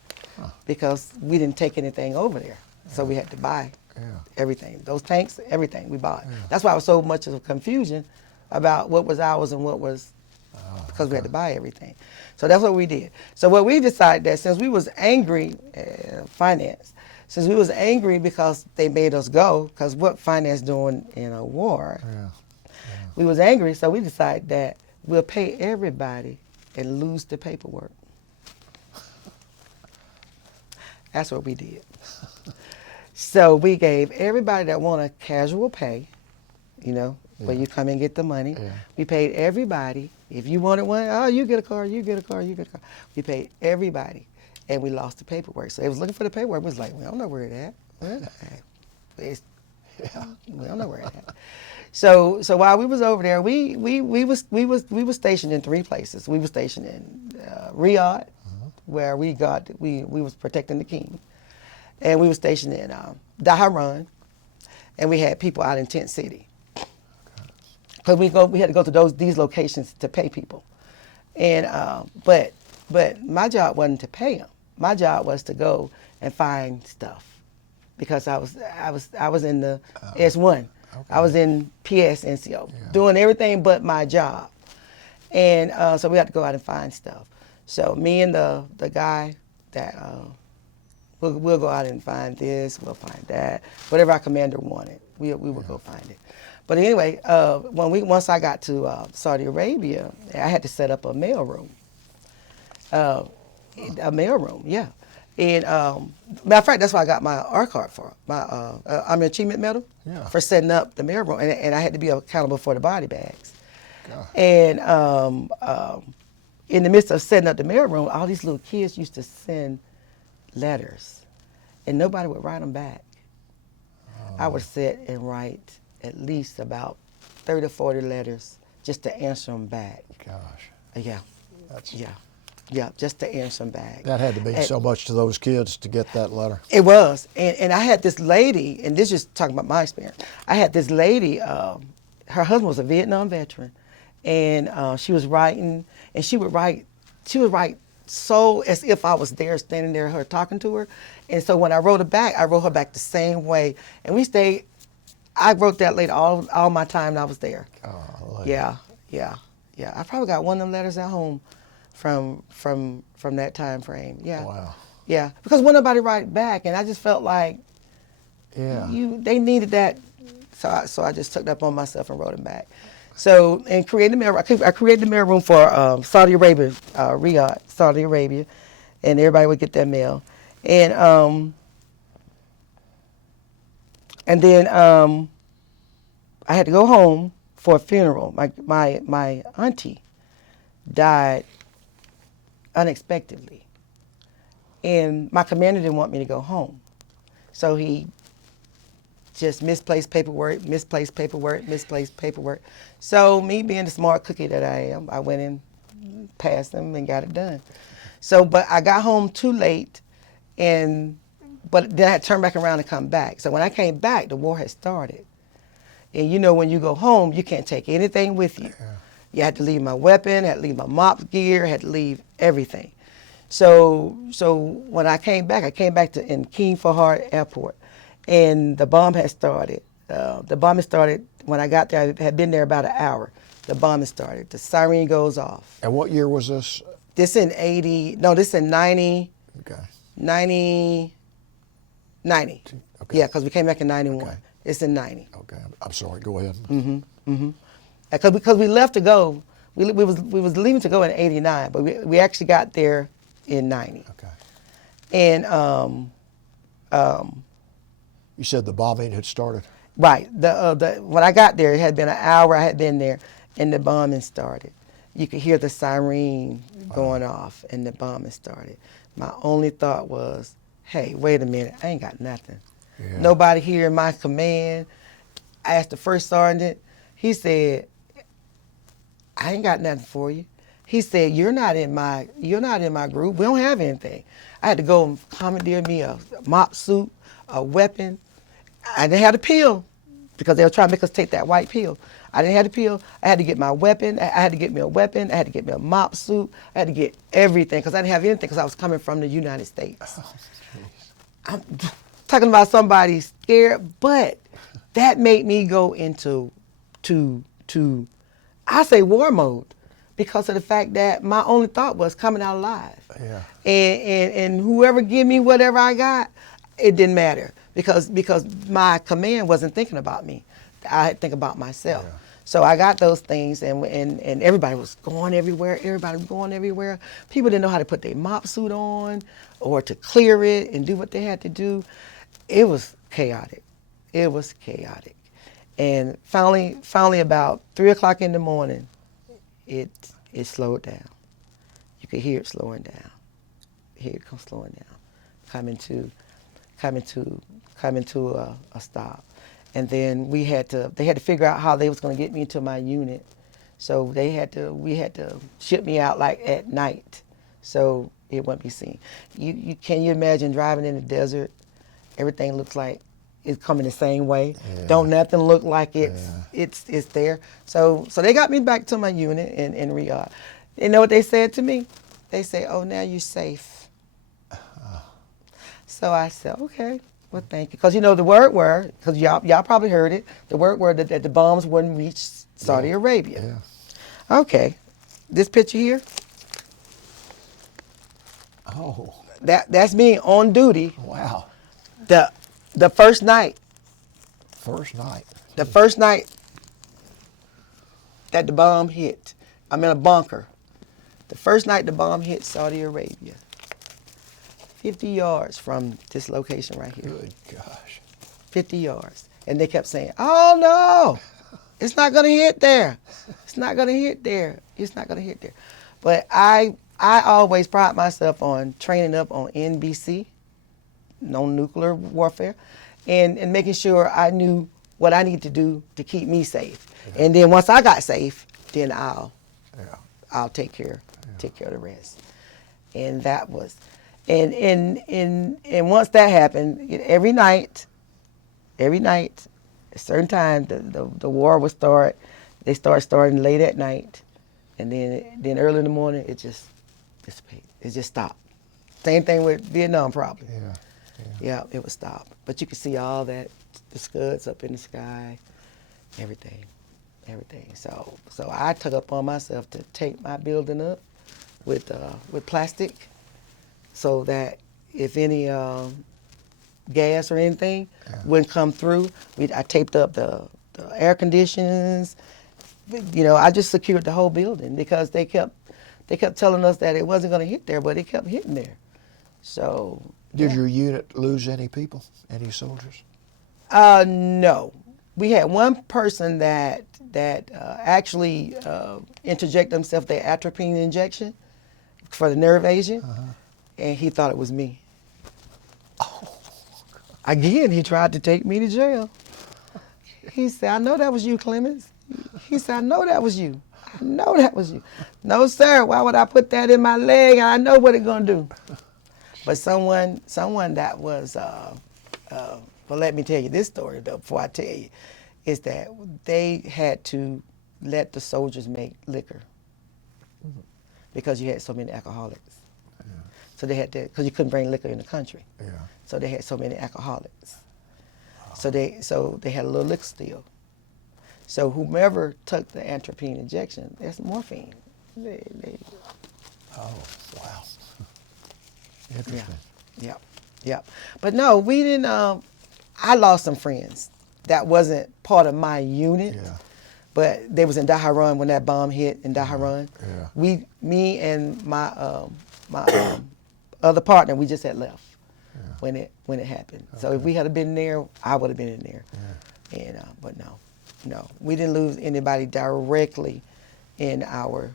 because we didn't take anything over there, so we had to buy everything. Those tanks, everything we bought. That's why it was so much of a confusion about what was ours and what was, because we had to buy everything. So that's what we did. So what we decided that since we was angry, finance, since we was angry because they made us go, because what finance doing in a war, we was angry, so we decided that we'll pay everybody and lose the paperwork. That's what we did. So we gave everybody that wanted casual pay, you know, where you come and get the money. We paid everybody. If you wanted one, oh, you get a car, you get a car, you get a car. We paid everybody, and we lost the paperwork. So they was looking for the paperwork. We was like, we don't know where it at. We don't know where it at. So while we was over there, we was stationed in 3 places. We was stationed in Riyadh, where we was protecting the king, and we was stationed in Dhahran, and we had people out in Tent City. Because we had to go to these locations to pay people, and but my job wasn't to pay them. My job was to go and find stuff, because I was in the S1. I was in PS NCO, doing everything but my job, and so we had to go out and find stuff. So me and the guy that we'll go out and find this, we'll find that, whatever our commander wanted, we would go find it. But anyway, once I got to Saudi Arabia, I had to set up a mail room. A mail room, yeah. And matter of fact, that's why I got my R card for my Army Achievement Medal for setting up the mail room, and I had to be accountable for the body bags. And in the midst of setting up the mail room, all these little kids used to send letters, and nobody would write them back. I would sit and write at least about 30 or 40 letters just to answer them back. Gosh. Yeah, just to answer them back. That had to mean so much to those kids to get that letter. It was. And I had this lady, and this is just talking about my experience. I had this lady, her husband was a Vietnam veteran, and she was writing, and she would write so as if I was there, standing there, her talking to her. And so when I wrote her back the same way. And I wrote that lady all my time I was there. Oh, yeah. I probably got one of them letters at home from that time frame. Yeah. Wow. Yeah, because when nobody write back, and I just felt like they needed that, so I just took that upon myself and wrote them back. So, and created the mail. I created the mail room for Saudi Arabia, Riyadh, Saudi Arabia, and everybody would get their mail. And then I had to go home for a funeral. My auntie died unexpectedly, and my commander didn't want me to go home, so he just misplaced paperwork. So me being the smart cookie that I am, I went in, passed them, and got it done. So, but I got home too late, but then I had to turn back around and come back. So when I came back, the war had started. And you know, when you go home, you can't take anything with you. You had to leave my weapon, had to leave my mop gear, had to leave everything. So when I came back to in King Fahd Airport, and the bomb had started. The bombing started when I got there. I had been there about an hour. The bombing started. The siren goes off. And what year was this? This in 80, no, this in 90, Okay. 90, 90. Okay. Yeah, because we came back in 91. Okay. It's in 90. Okay. I'm sorry. Go ahead. Because we left to go, we was leaving to go in 89, but we actually got there in 90. Okay. And You said the bombing had started? right, when I got there, it had been an hour I had been there, and the bombing started. You could hear the siren going off, and the bombing started. My only thought was, hey, wait a minute, I ain't got nothing. Yeah. Nobody here in my command. I asked the first sergeant. He said, I ain't got nothing for you. He said, you're not in my group. We don't have anything. I had to go and commandeer me a mop suit, a weapon. I didn't have the pill because they were trying to make us take that white pill. I didn't have the pill. I had to get my weapon. I had to get me a weapon. I had to get me a mop suit. I had to get everything because I didn't have anything because I was coming from the United States. Oh, I'm talking about somebody scared, but that made me go into I say war mode because of the fact that my only thought was coming out alive. Yeah. And whoever give me whatever I got, it didn't matter because my command wasn't thinking about me. I had to think about myself. Yeah. So I got those things, and everybody was going everywhere. Everybody was going everywhere. People didn't know how to put their mop suit on or to clear it and do what they had to do. It was chaotic. It was chaotic. And finally about 3 o'clock in the morning, it slowed down. You could hear it slowing down. Here it comes slowing down, coming to a stop. And then they had to figure out how they was going to get me to my unit. So we had to ship me out like at night, so it wouldn't be seen. Can you imagine driving in the desert? Everything looks like it's coming the same way. Yeah. Don't nothing look like it's there. So they got me back to my unit in Riyadh. You know what they said to me? They say, "Oh, now you're safe." So I said, "Okay, well, thank you." Because you know the word were, because y'all probably heard it. The word were that the bombs wouldn't reach Saudi Arabia. Yeah. Okay, this picture here. Oh. That's me on duty. Wow. The first night. First night. The first night that the bomb hit, I'm in a bunker. The first night the bomb hit Saudi Arabia, 50 yards from this location right here. Good gosh. 50 yards. And they kept saying, "Oh no, it's not gonna hit there. It's not gonna hit there. It's not gonna hit there." But I always pride myself on training up on NBC, no nuclear warfare, and making sure I knew what I need to do to keep me safe. Yeah. And then once I got safe, then I'll take care of the rest. And that was, and once that happened, every night, a certain time, the war would start. They starting late at night, and then early in the morning, it just dissipated. It just stopped. Same thing with Vietnam, probably. Yeah, it would stop. But you could see all that, the scuds up in the sky, everything. So I took upon myself to take my building up with plastic, so that if any gas or anything wouldn't come through, I taped up the air conditions. You know, I just secured the whole building because they kept telling us that it wasn't going to hit there, but it kept hitting there. So. Did your unit lose any people, any soldiers? No. We had one person that actually interjected himself the atropine injection for the nerve agent, and he thought it was me. Oh. Again, he tried to take me to jail. He said, "I know that was you, Clements." He said, "I know that was you. I know that was you." "No, sir. Why would I put that in my leg? I know what it's gonna do." But someone that was, well, let me tell you this story though before I tell you, is that they had to let the soldiers make liquor because you had so many alcoholics. So they had to, because you couldn't bring liquor in the country. Yeah. So they had so many alcoholics. So they had a little liquor still. So whomever took the atropine injection, that's morphine. Oh, wow. Interesting. Yeah. But no, we didn't. I lost some friends that wasn't part of my unit. Yeah. But they was in Daharan when that bomb hit in Daharan. Yeah. Me and my other partner, we just had left when it happened. Okay. So if we had been there, I would have been in there. Yeah. And but no, we didn't lose anybody directly in our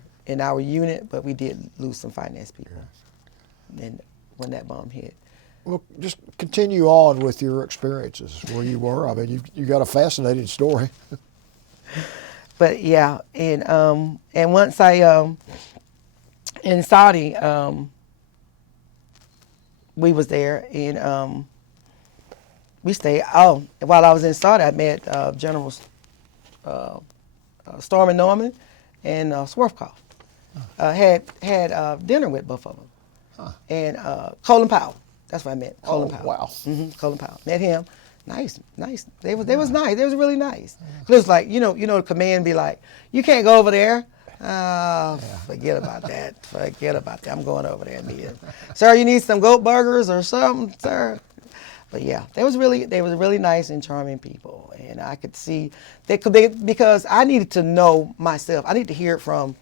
unit, but we did lose some finance people. Yeah. And when that bomb hit. Well, just continue on with your experiences where you were. I mean, you got a fascinating story. But yeah, and once I in Saudi, we was there and we stayed. Oh, while I was in Saudi, I met Generals Storm Norman and Swarthkoff. Had dinner with both of them. Huh. And Colin Powell. That's what I met. Colin Powell. Wow. Mm-hmm. Colin Powell. Met him. Nice. They was nice. They was really nice. It was like, you know, the command be like, you can't go over there. Forget about that. Forget about that. I'm going over there and meet him. Sir, you need some goat burgers or something, sir? But yeah, they was really nice and charming people, and I could see because I needed to know myself. I need to hear it from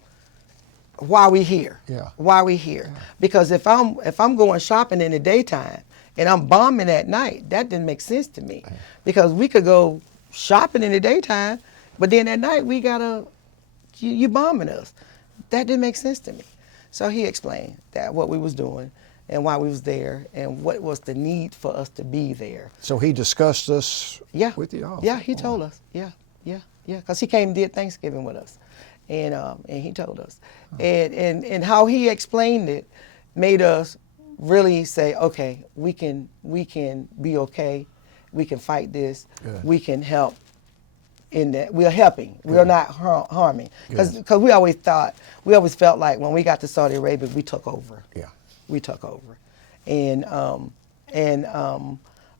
why we here. Yeah. Why we here? Yeah. Because if I'm going shopping in the daytime and I'm bombing at night, that didn't make sense to me. Yeah. Because we could go shopping in the daytime, but then at night we gotta you bombing us. That didn't make sense to me. So he explained that what we was doing and why we was there and what was the need for us to be there. So he discussed this with you? Oh, yeah, he told us. Yeah. Because he came and did Thanksgiving with us. And he told us. And how he explained it made us really say, okay, we can be okay. We can fight this. Good. We can help in that. We're helping. Good. We're not harming. Because we always felt like when we got to Saudi Arabia, we took over. Yeah. We took over. And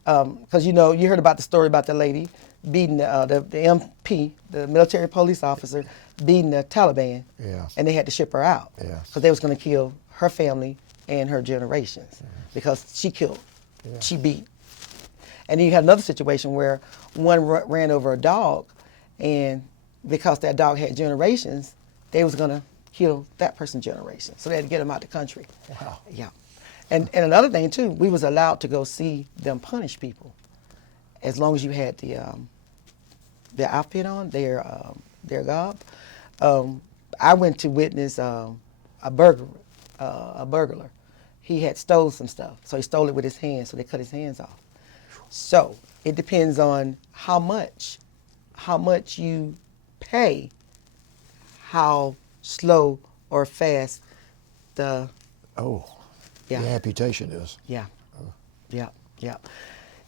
because you heard about the story about the lady beating the MP, the military police officer, beating the Taliban, and they had to ship her out because they was going to kill her family and her generations because she killed, she beat. And then you had another situation where one ran over a dog, and because that dog had generations, they was going to kill that person's generation, so they had to get him out the country. Wow. Yeah. And another thing too, we was allowed to go see them punish people, as long as you had their outfit on, their garb. I went to witness a burglar. He had stole some stuff, so he stole it with his hands, so they cut his hands off. So it depends on how much you pay, how slow or fast the amputation is. Yeah.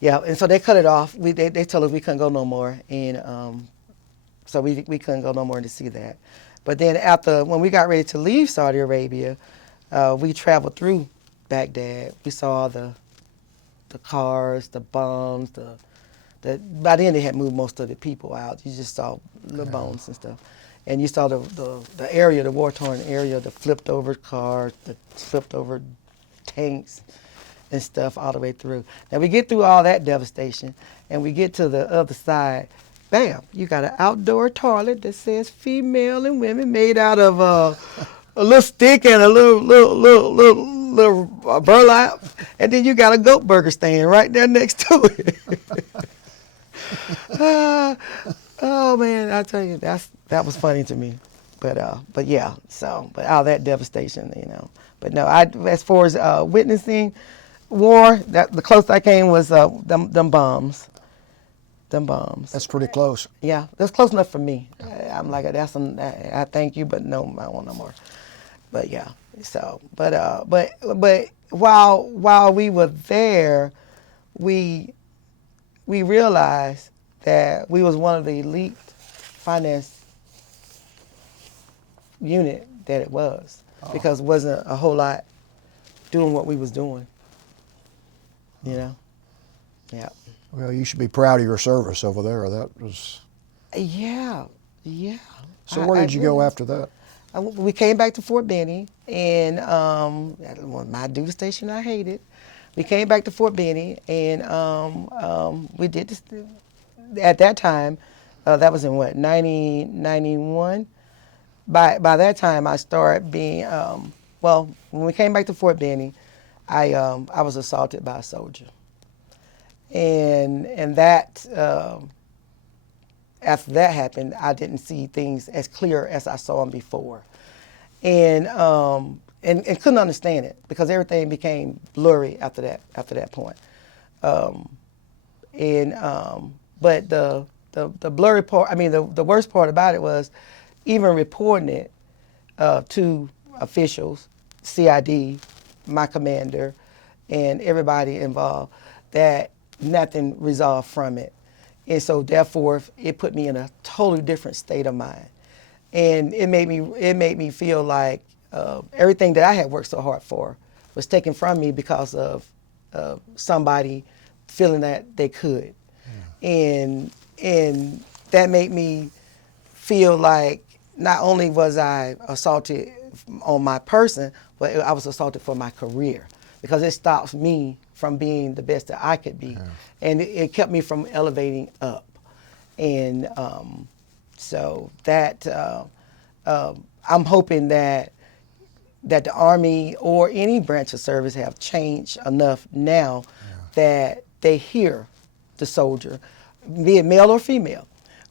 And so they cut it off. They told us we couldn't go no more, and so we couldn't go no more to see that. But then when we got ready to leave Saudi Arabia, we traveled through Baghdad. We saw the cars, the bombs, by then they had moved most of the people out. You just saw the bones and stuff. And you saw the area, the war-torn area, the flipped over cars, the flipped over tanks and stuff all the way through. Now we get through all that devastation and we get to the other side. Bam, you got an outdoor toilet that says female and women, made out of a little stick and a little burlap. And then you got a goat burger stand right there next to it. Oh man, I tell you, that was funny to me. But yeah, but all that devastation, But no, as far as witnessing war, the closest I came was them bombs. Them bombs. That's pretty close. Yeah, that's close enough for me. I'm like, I thank you, but no, I want no more. But yeah, so but while we were there, we realized that we was one of the elite finance unit that it was, because it wasn't a whole lot doing what we was doing. You know? Yeah. Well, you should be proud of your service over there. That was. Yeah. Yeah. So where did you go after that? We came back to Fort Benning, and my duty station I hated. We came back to Fort Benning, and we did this. At that time, that was in what, 91? By that time, I started being, when we came back to Fort Benning, I was assaulted by a soldier. And that, after that happened, I didn't see things as clear as I saw them before. And couldn't understand it because everything became blurry after that point. But the blurry part, the worst part about it was even reporting it to officials, CID, my commander, and everybody involved, that nothing resolved from it. And so therefore, it put me in a totally different state of mind. And it made me feel like everything that I had worked so hard for was taken from me because of somebody feeling that they could. Yeah. And that made me feel like not only was I assaulted on my person, but I was assaulted for my career, because it stops me from being the best that I could be. Yeah. And it kept me from elevating up. And so that I'm hoping that the Army or any branch of service have changed enough now, yeah, that they hear the soldier, be it male or female,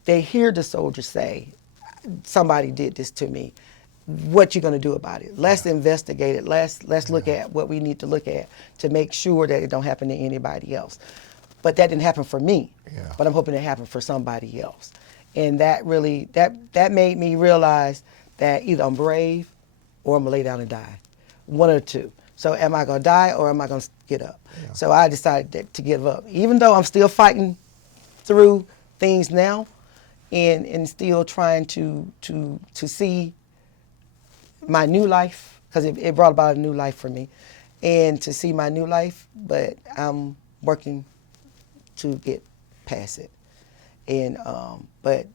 they hear the soldier say, somebody did this to me. What you going to do about it? Let's investigate it. Let's look at what we need to look at to make sure that it don't happen to anybody else. But that didn't happen for me. Yeah. But I'm hoping it happened for somebody else. And that really, that made me realize that either I'm brave or I'm going to lay down and die. One of the two. So am I going to die or am I going to get up? Yeah. So I decided to give up. Even though I'm still fighting through things now and still trying to see my new life, because it brought about a new life for me, and to see my new life, but I'm working to get past it. And but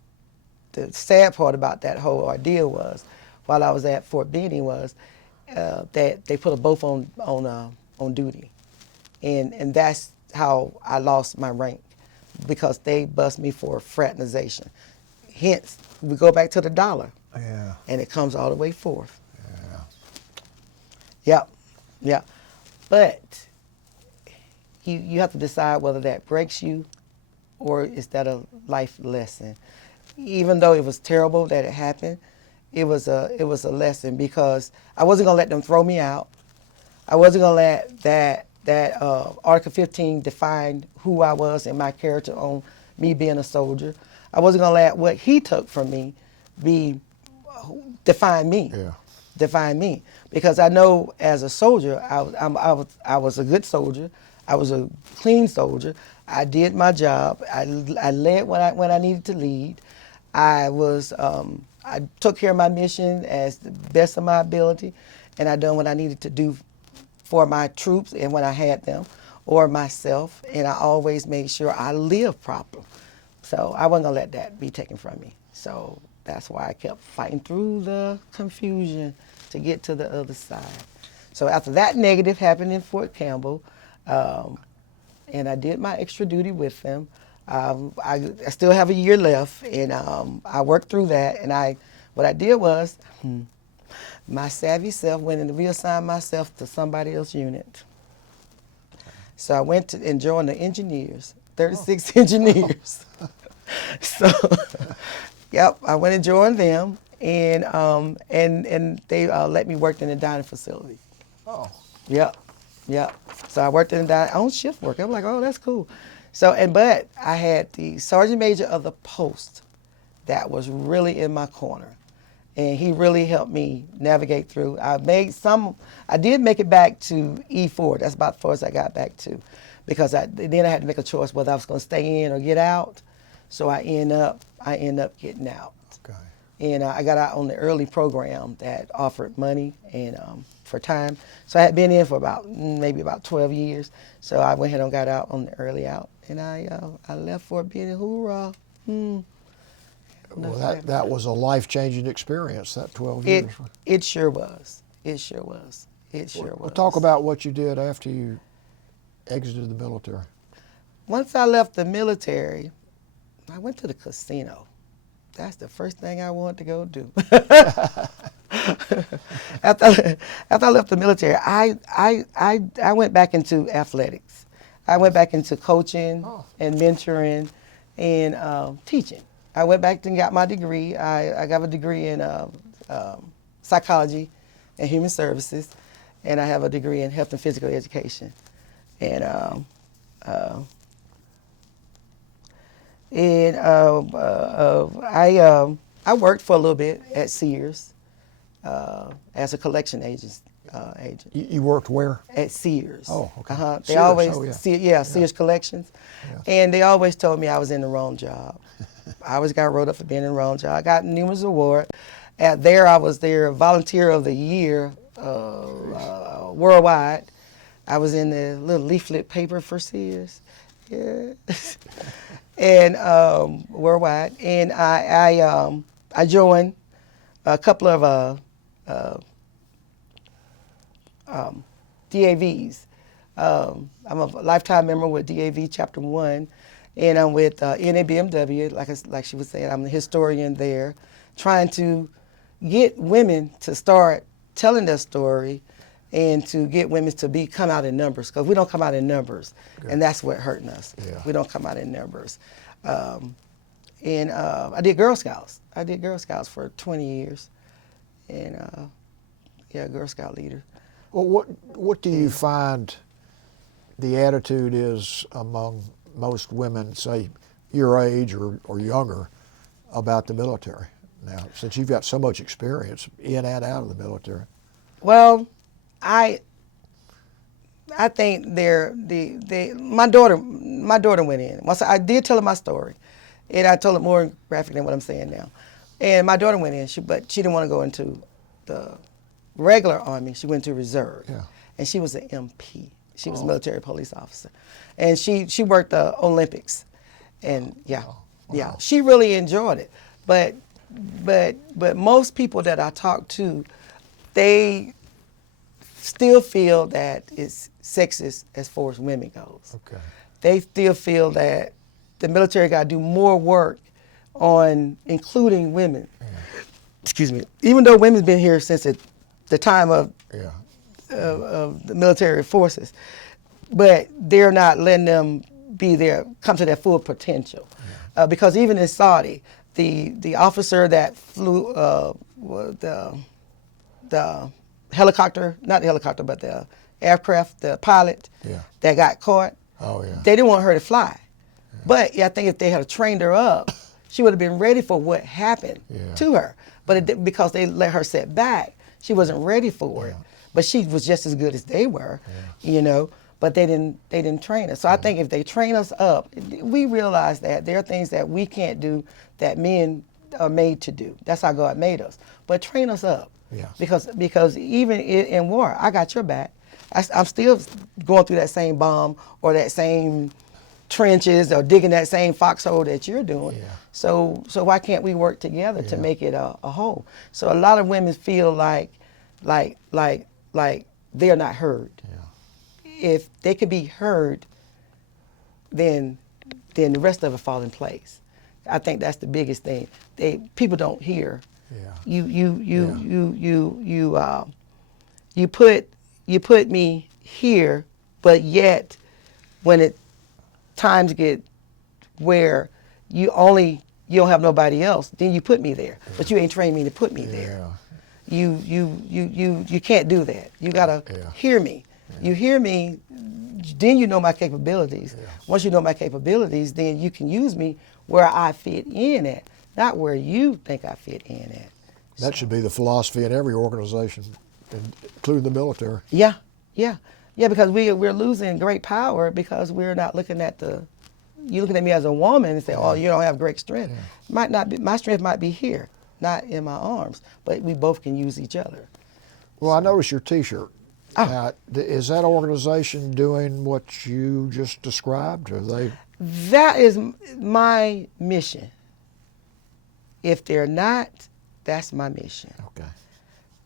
the sad part about that whole ordeal was, while I was at Fort Benning, was that they put us both on duty, and that's how I lost my rank, because they bust me for fraternization. Hence, we go back to the dollar. Yeah. And it comes all the way forth. Yeah. Yeah. But you have to decide whether that breaks you or is that a life lesson. Even though it was terrible that it happened, it was a lesson, because I wasn't going to let them throw me out. I wasn't going to let that Article 15 define who I was and my character on me being a soldier. I wasn't going to let what he took from me define me. Yeah. Define me, because I know as a soldier, I was a good soldier. I was a clean soldier. I did my job. I led when I needed to lead. I took care of my mission as the best of my ability, and I done what I needed to do for my troops and when I had them, or myself. And I always made sure I lived proper. So I wasn't gonna let that be taken from me. So that's why I kept fighting through the confusion to get to the other side. So after that negative happened in Fort Campbell, and I did my extra duty with them, I still have a year left, and I worked through that. And what I did was, my savvy self went and reassigned myself to somebody else's unit. So I went and joined the engineers, 36 engineers. So, yep, I went and joined them, and they let me work in the dining facility. Oh. Yep. So I worked in the dining, on shift work. I'm like, oh, that's cool. So, but I had the sergeant major of the post that was really in my corner, and he really helped me navigate through. I did make it back to E4. That's about as far as I got back to, because then I had to make a choice whether I was going to stay in or get out. So I end up getting out. Okay. And I got out on the early program that offered money and for time. So I had been in for maybe about 12 years. So I went ahead and got out on the early out. And I left Fort Benning, hoorah. Well, that was a life-changing experience, that 12 years. It sure was. It sure was. It sure was. Well, talk about what you did after you exited the military. Once I left the military, I went to the casino. That's the first thing I wanted to go do. after I left the military, I went back into athletics. I went back into coaching and mentoring and teaching. I went back and got my degree. I got a degree in psychology and human services, and I have a degree in health and physical education. And I worked for a little bit at Sears as a collection agent. You worked where? At Sears. Oh, okay. They Sears, always, yeah. Sears Collections. Yeah. And they always told me I was in the wrong job. I always got wrote up for being in the wrong job. I got numerous awards. I was their Volunteer of the Year worldwide. I was in the little leaflet paper for Sears. Yeah. And worldwide. And I joined a couple of DAVs. I'm a lifetime member with DAV Chapter 1, and I'm with NABMW, like she was saying. I'm the historian there, trying to get women to start telling their story and to get women to come out in numbers, because we don't come out in numbers, and that's what hurting us. Yeah. We don't come out in numbers. And I did Girl Scouts. I did Girl Scouts for 20 years, and Girl Scout leader. Well, what do you find the attitude is among most women, say your age or younger, about the military now, since you've got so much experience in and out of the military? Well, I think my daughter went in. Once I did tell her my story, and I told it more graphic than what I'm saying now. And my daughter went in, but she didn't want to go into the regular Army. She went to reserve, and she was an MP. She was a military police officer, and she worked the Olympics, and she really enjoyed it. But most people that I talk to, they still feel that it's sexist as far as women goes. Okay. They still feel that the military got to do more work on including women. Yeah. Excuse me. Even though women's been here since the time of the military forces, but they're not letting them come to their full potential. Yeah. Because even in Saudi, the officer that flew the helicopter, not the helicopter, but the aircraft, the pilot that got caught, they didn't want her to fly. Yeah. But I think if they had trained her up, she would have been ready for what happened to her. But because they let her sit back, she wasn't ready for it. But she was just as good as they were, but they didn't train her. So I think if they train us up, we realize that there are things that we can't do that men are made to do. That's how God made us. But train us up. Yeah. Because even in war, I got your back. I'm still going through that same bomb or that same trenches or digging that same foxhole that you're doing. Yeah. So why can't we work together to make it a whole? So a lot of women feel like they're not heard. Yeah. If they could be heard, then the rest of it fall in place. I think that's the biggest thing. People don't hear. Yeah. You put me here, but yet when times get where you don't have nobody else, then you put me there. Yeah. But you ain't trained me to put me there. You can't do that. You gotta hear me. Yeah. You hear me, then you know my capabilities. Yeah. Once you know my capabilities, then you can use me where I fit in at, not where you think I fit in at. That should be the philosophy in every organization, including the military. Yeah, because we're losing great power because we're not looking at you looking at me as a woman and say, oh, you don't have great strength. Yeah. Might not be, my strength might be here. not in my arms, but we both can use each other. Well, I noticed your T-shirt. Oh. Now, is that organization doing what you just described? Are they? That is my mission. If they're not, that's my mission. Okay.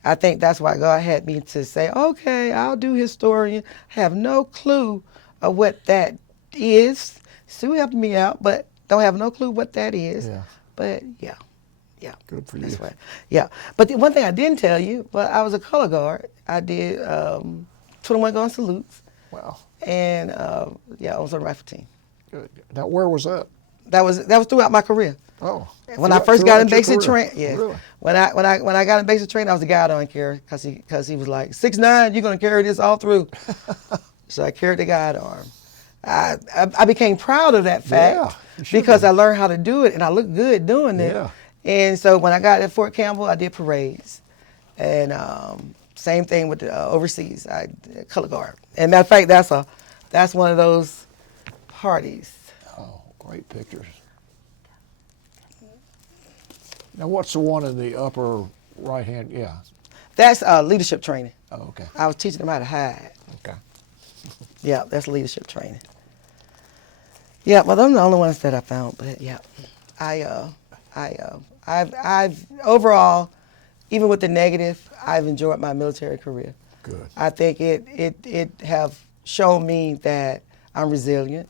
I think that's why God had me to say, okay, I'll do historian. Have no clue of what that is. Sue helped me out, but don't have no clue what that is. Yeah. But yeah. Good for That's you. right. Yeah. But the one thing I didn't tell you, but I was a color guard. I did 21 gun salutes. Wow. And I was on the rifle team. Good. Now, where was that? That was throughout my career. Oh. When I first got in throughout your basic career? training, yeah. Really? When I got in basic training, I was the guy I don't carry because he was like 6'9", you're gonna carry this all through. So I carried the guide arm. I became proud of that fact Yeah, you should because be. I learned how to do it and I looked good doing it. Yeah. And so when I got at Fort Campbell, I did parades, and same thing with the overseas. I did color guard. And matter of fact, that's one of those parties. Oh, great pictures. Now, what's the one in the upper right hand? Yeah. That's leadership training. Oh, okay. I was teaching them how to hide. Okay. Yeah, that's leadership training. Yeah, well, those are the only ones that I found. But yeah, I've overall, even with the negative, I've enjoyed my military career. Good. I think it have shown me that I'm resilient,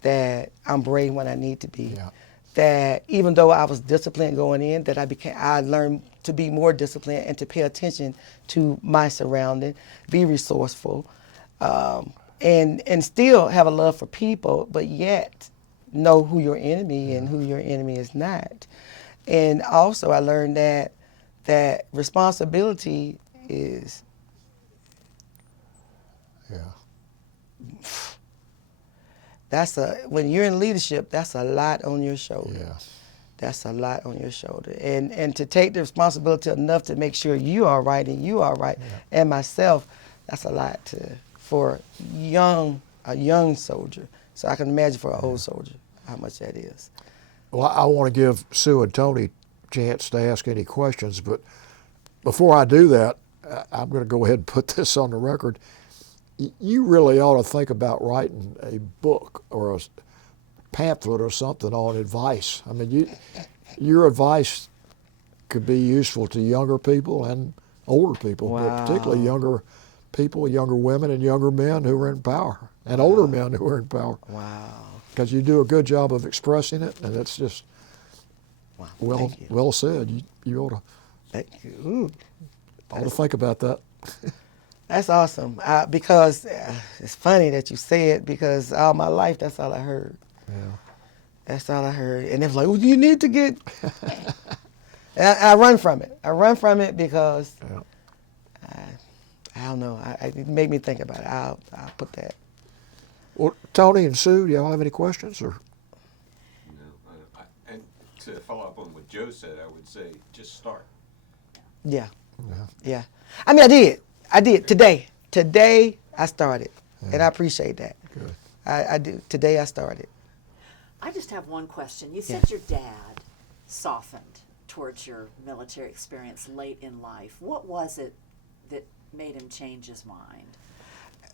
that I'm brave when I need to be. Yeah. That even though I was disciplined going in, that I learned to be more disciplined and to pay attention to my surrounding, be resourceful, and still have a love for people, but yet know who your enemy and who your enemy is not. And also I learned that responsibility is, when you're in leadership, that's a lot on your shoulder. Yeah. That's a lot on your shoulder. And to take the responsibility enough to make sure you are right and you are right, and myself, that's a lot for a young soldier. So I can imagine for an old soldier how much that is. Well, I want to give Sue and Tony a chance to ask any questions, but before I do that, I'm going to go ahead and put this on the record. You really ought to think about writing a book or a pamphlet or something on advice. I mean, your advice could be useful to younger people and older people, but particularly younger people, younger women and younger men who are in power, and older men who are in power. Wow. Because you do a good job of expressing it, and it's just well said. You ought to. Thank you. Ought to think about that. That's awesome. Because it's funny that you say it, because all my life that's all I heard. Yeah. That's all I heard. And they was like, well, you need to get. And I run from it. I run from it because I don't know. It made me think about it. I'll put that. Well, Tony and Sue, do y'all have any questions? Or No, and to follow up on what Joe said, I would say just start. Yeah. I mean, I did today. Today I started, and I appreciate that. Good. I do. Today I started. I just have one question. You said your dad softened towards your military experience late in life. What was it that made him change his mind?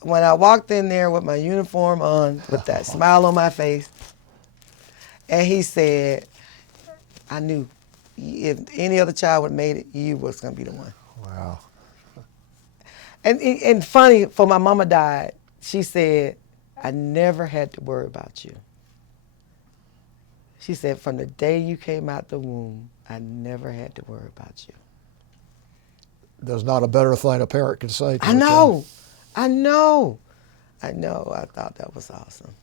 When I walked in there with my uniform on, with that smile on my face, and he said, I knew if any other child would have made it, you was going to be the one. Wow. And funny, for my mama died, she said, I never had to worry about you. She said, from the day you came out the womb, I never had to worry about you. There's not a better thing a parent can say to I a know. child. I thought that was awesome.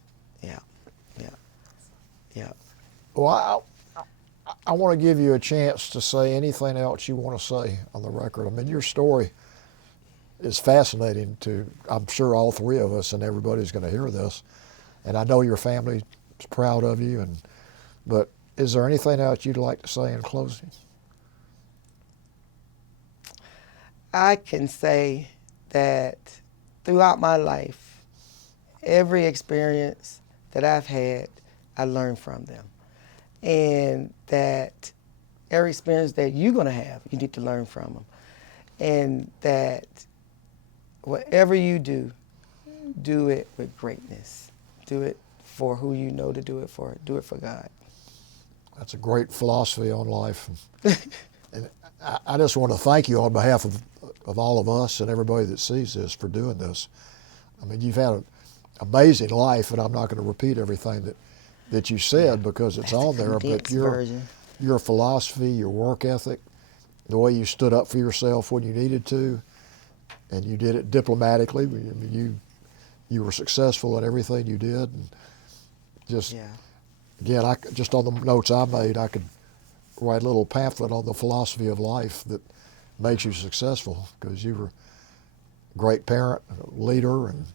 Yeah. Well, I want to give you a chance to say anything else you want to say on the record. I mean, your story is fascinating to, I'm sure, all three of us, and everybody's going to hear this. And I know your family is proud of you. But is there anything else you'd like to say in closing? I can say that throughout my life, every experience that I've had, I learned from them. And that every experience that you're going to have, you need to learn from them. And that whatever you do it with greatness. Do it for who you know to do it for. Do it for God. That's a great philosophy on life. And I just want to thank you on behalf of all of us and everybody that sees this for doing this. I mean, you've had an amazing life, and I'm not going to repeat everything that you said because it's on there, but your philosophy, your work ethic, the way you stood up for yourself when you needed to, and you did it diplomatically. I mean, you were successful in everything you did, and just again, just on the notes I made, I could write a little pamphlet on the philosophy of life that makes you successful, because you were a great parent, a leader, and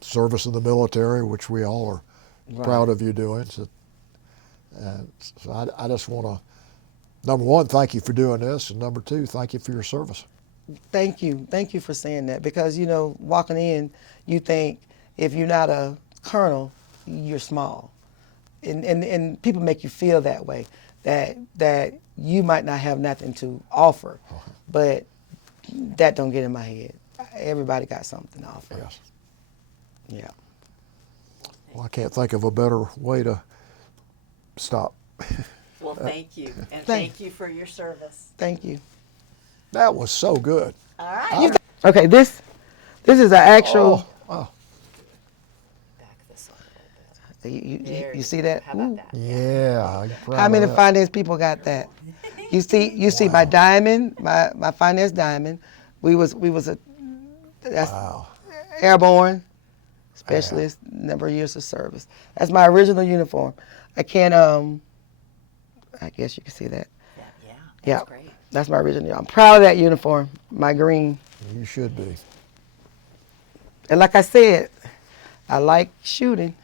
service in the military, which we all are proud of you doing. So I just want to, number one, thank you for doing this, and number two, thank you for your service. Thank you. Thank you for saying that, because, you know, walking in, you think if you're not a colonel, you're small. And people make you feel that way, that you might not have nothing to offer. But that don't get in my head. Everybody got something to offer. Yes. Yeah. Well, I can't think of a better way to stop. Well, thank you, and thank you for your service. Thank you. That was so good. All right. Okay, this is an actual. Oh, Back this up a little bit. You see that? How about Ooh. that? yeah. How many finance people got that? You see my diamond, my finance diamond. We was that's airborne specialist, number of years of service. That's my original uniform. I can't I guess you can see that. Yeah, Yeah. that's great. That's my original. I'm proud of that uniform, my green. You should be. And like I said, I like shooting.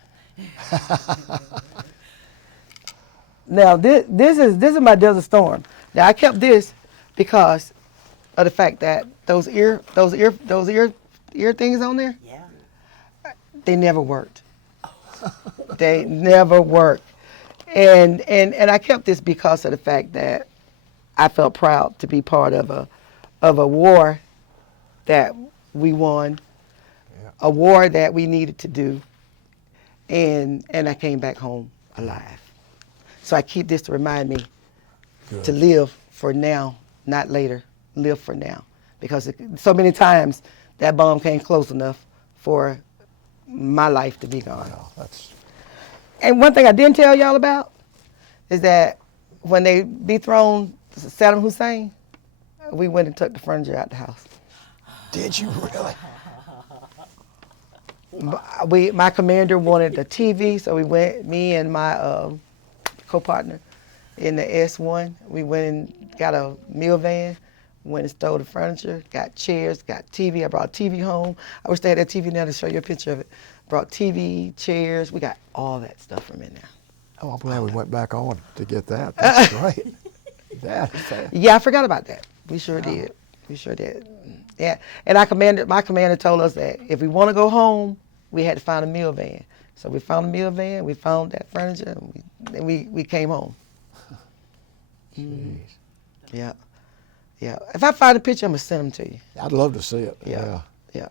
Now this is my Desert Storm. Now I kept this because of the fact that those ear things on there, Yeah. they never worked. They never worked. And I kept this because of the fact that I felt proud to be part of a war that we won, a war that we needed to do, and I came back home alive. So I keep this to remind me to live for now, not later. Live for now, because so many times that bomb came close enough for my life to be gone. Wow, And one thing I didn't tell y'all about is that when they dethroned Saddam Hussein, we went and took the furniture out the house. Did you really? My commander wanted a TV, so we went, me and my co-partner in the S1, we went and got a meal van, went and stole the furniture, got chairs, got TV. I brought TV home. I wish they had that TV now to show you a picture of it. Brought TV, chairs, we got all that stuff from in there. Oh, I'm glad we went back on to get that. That's great. That is fast. Yeah, I forgot about that. We sure did. We sure did. Yeah, and my commander told us that if we want to go home, we had to find a meal van. So we found a meal van, we found that furniture, and we came home. Jeez. Yeah. Yeah. If I find a picture, I'm going to send them to you. I'd love to see it. Yeah. Yeah.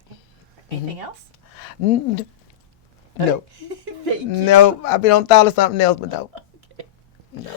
Anything else? No. Thank you. No. I've been on thought of something else, but no. Okay. No.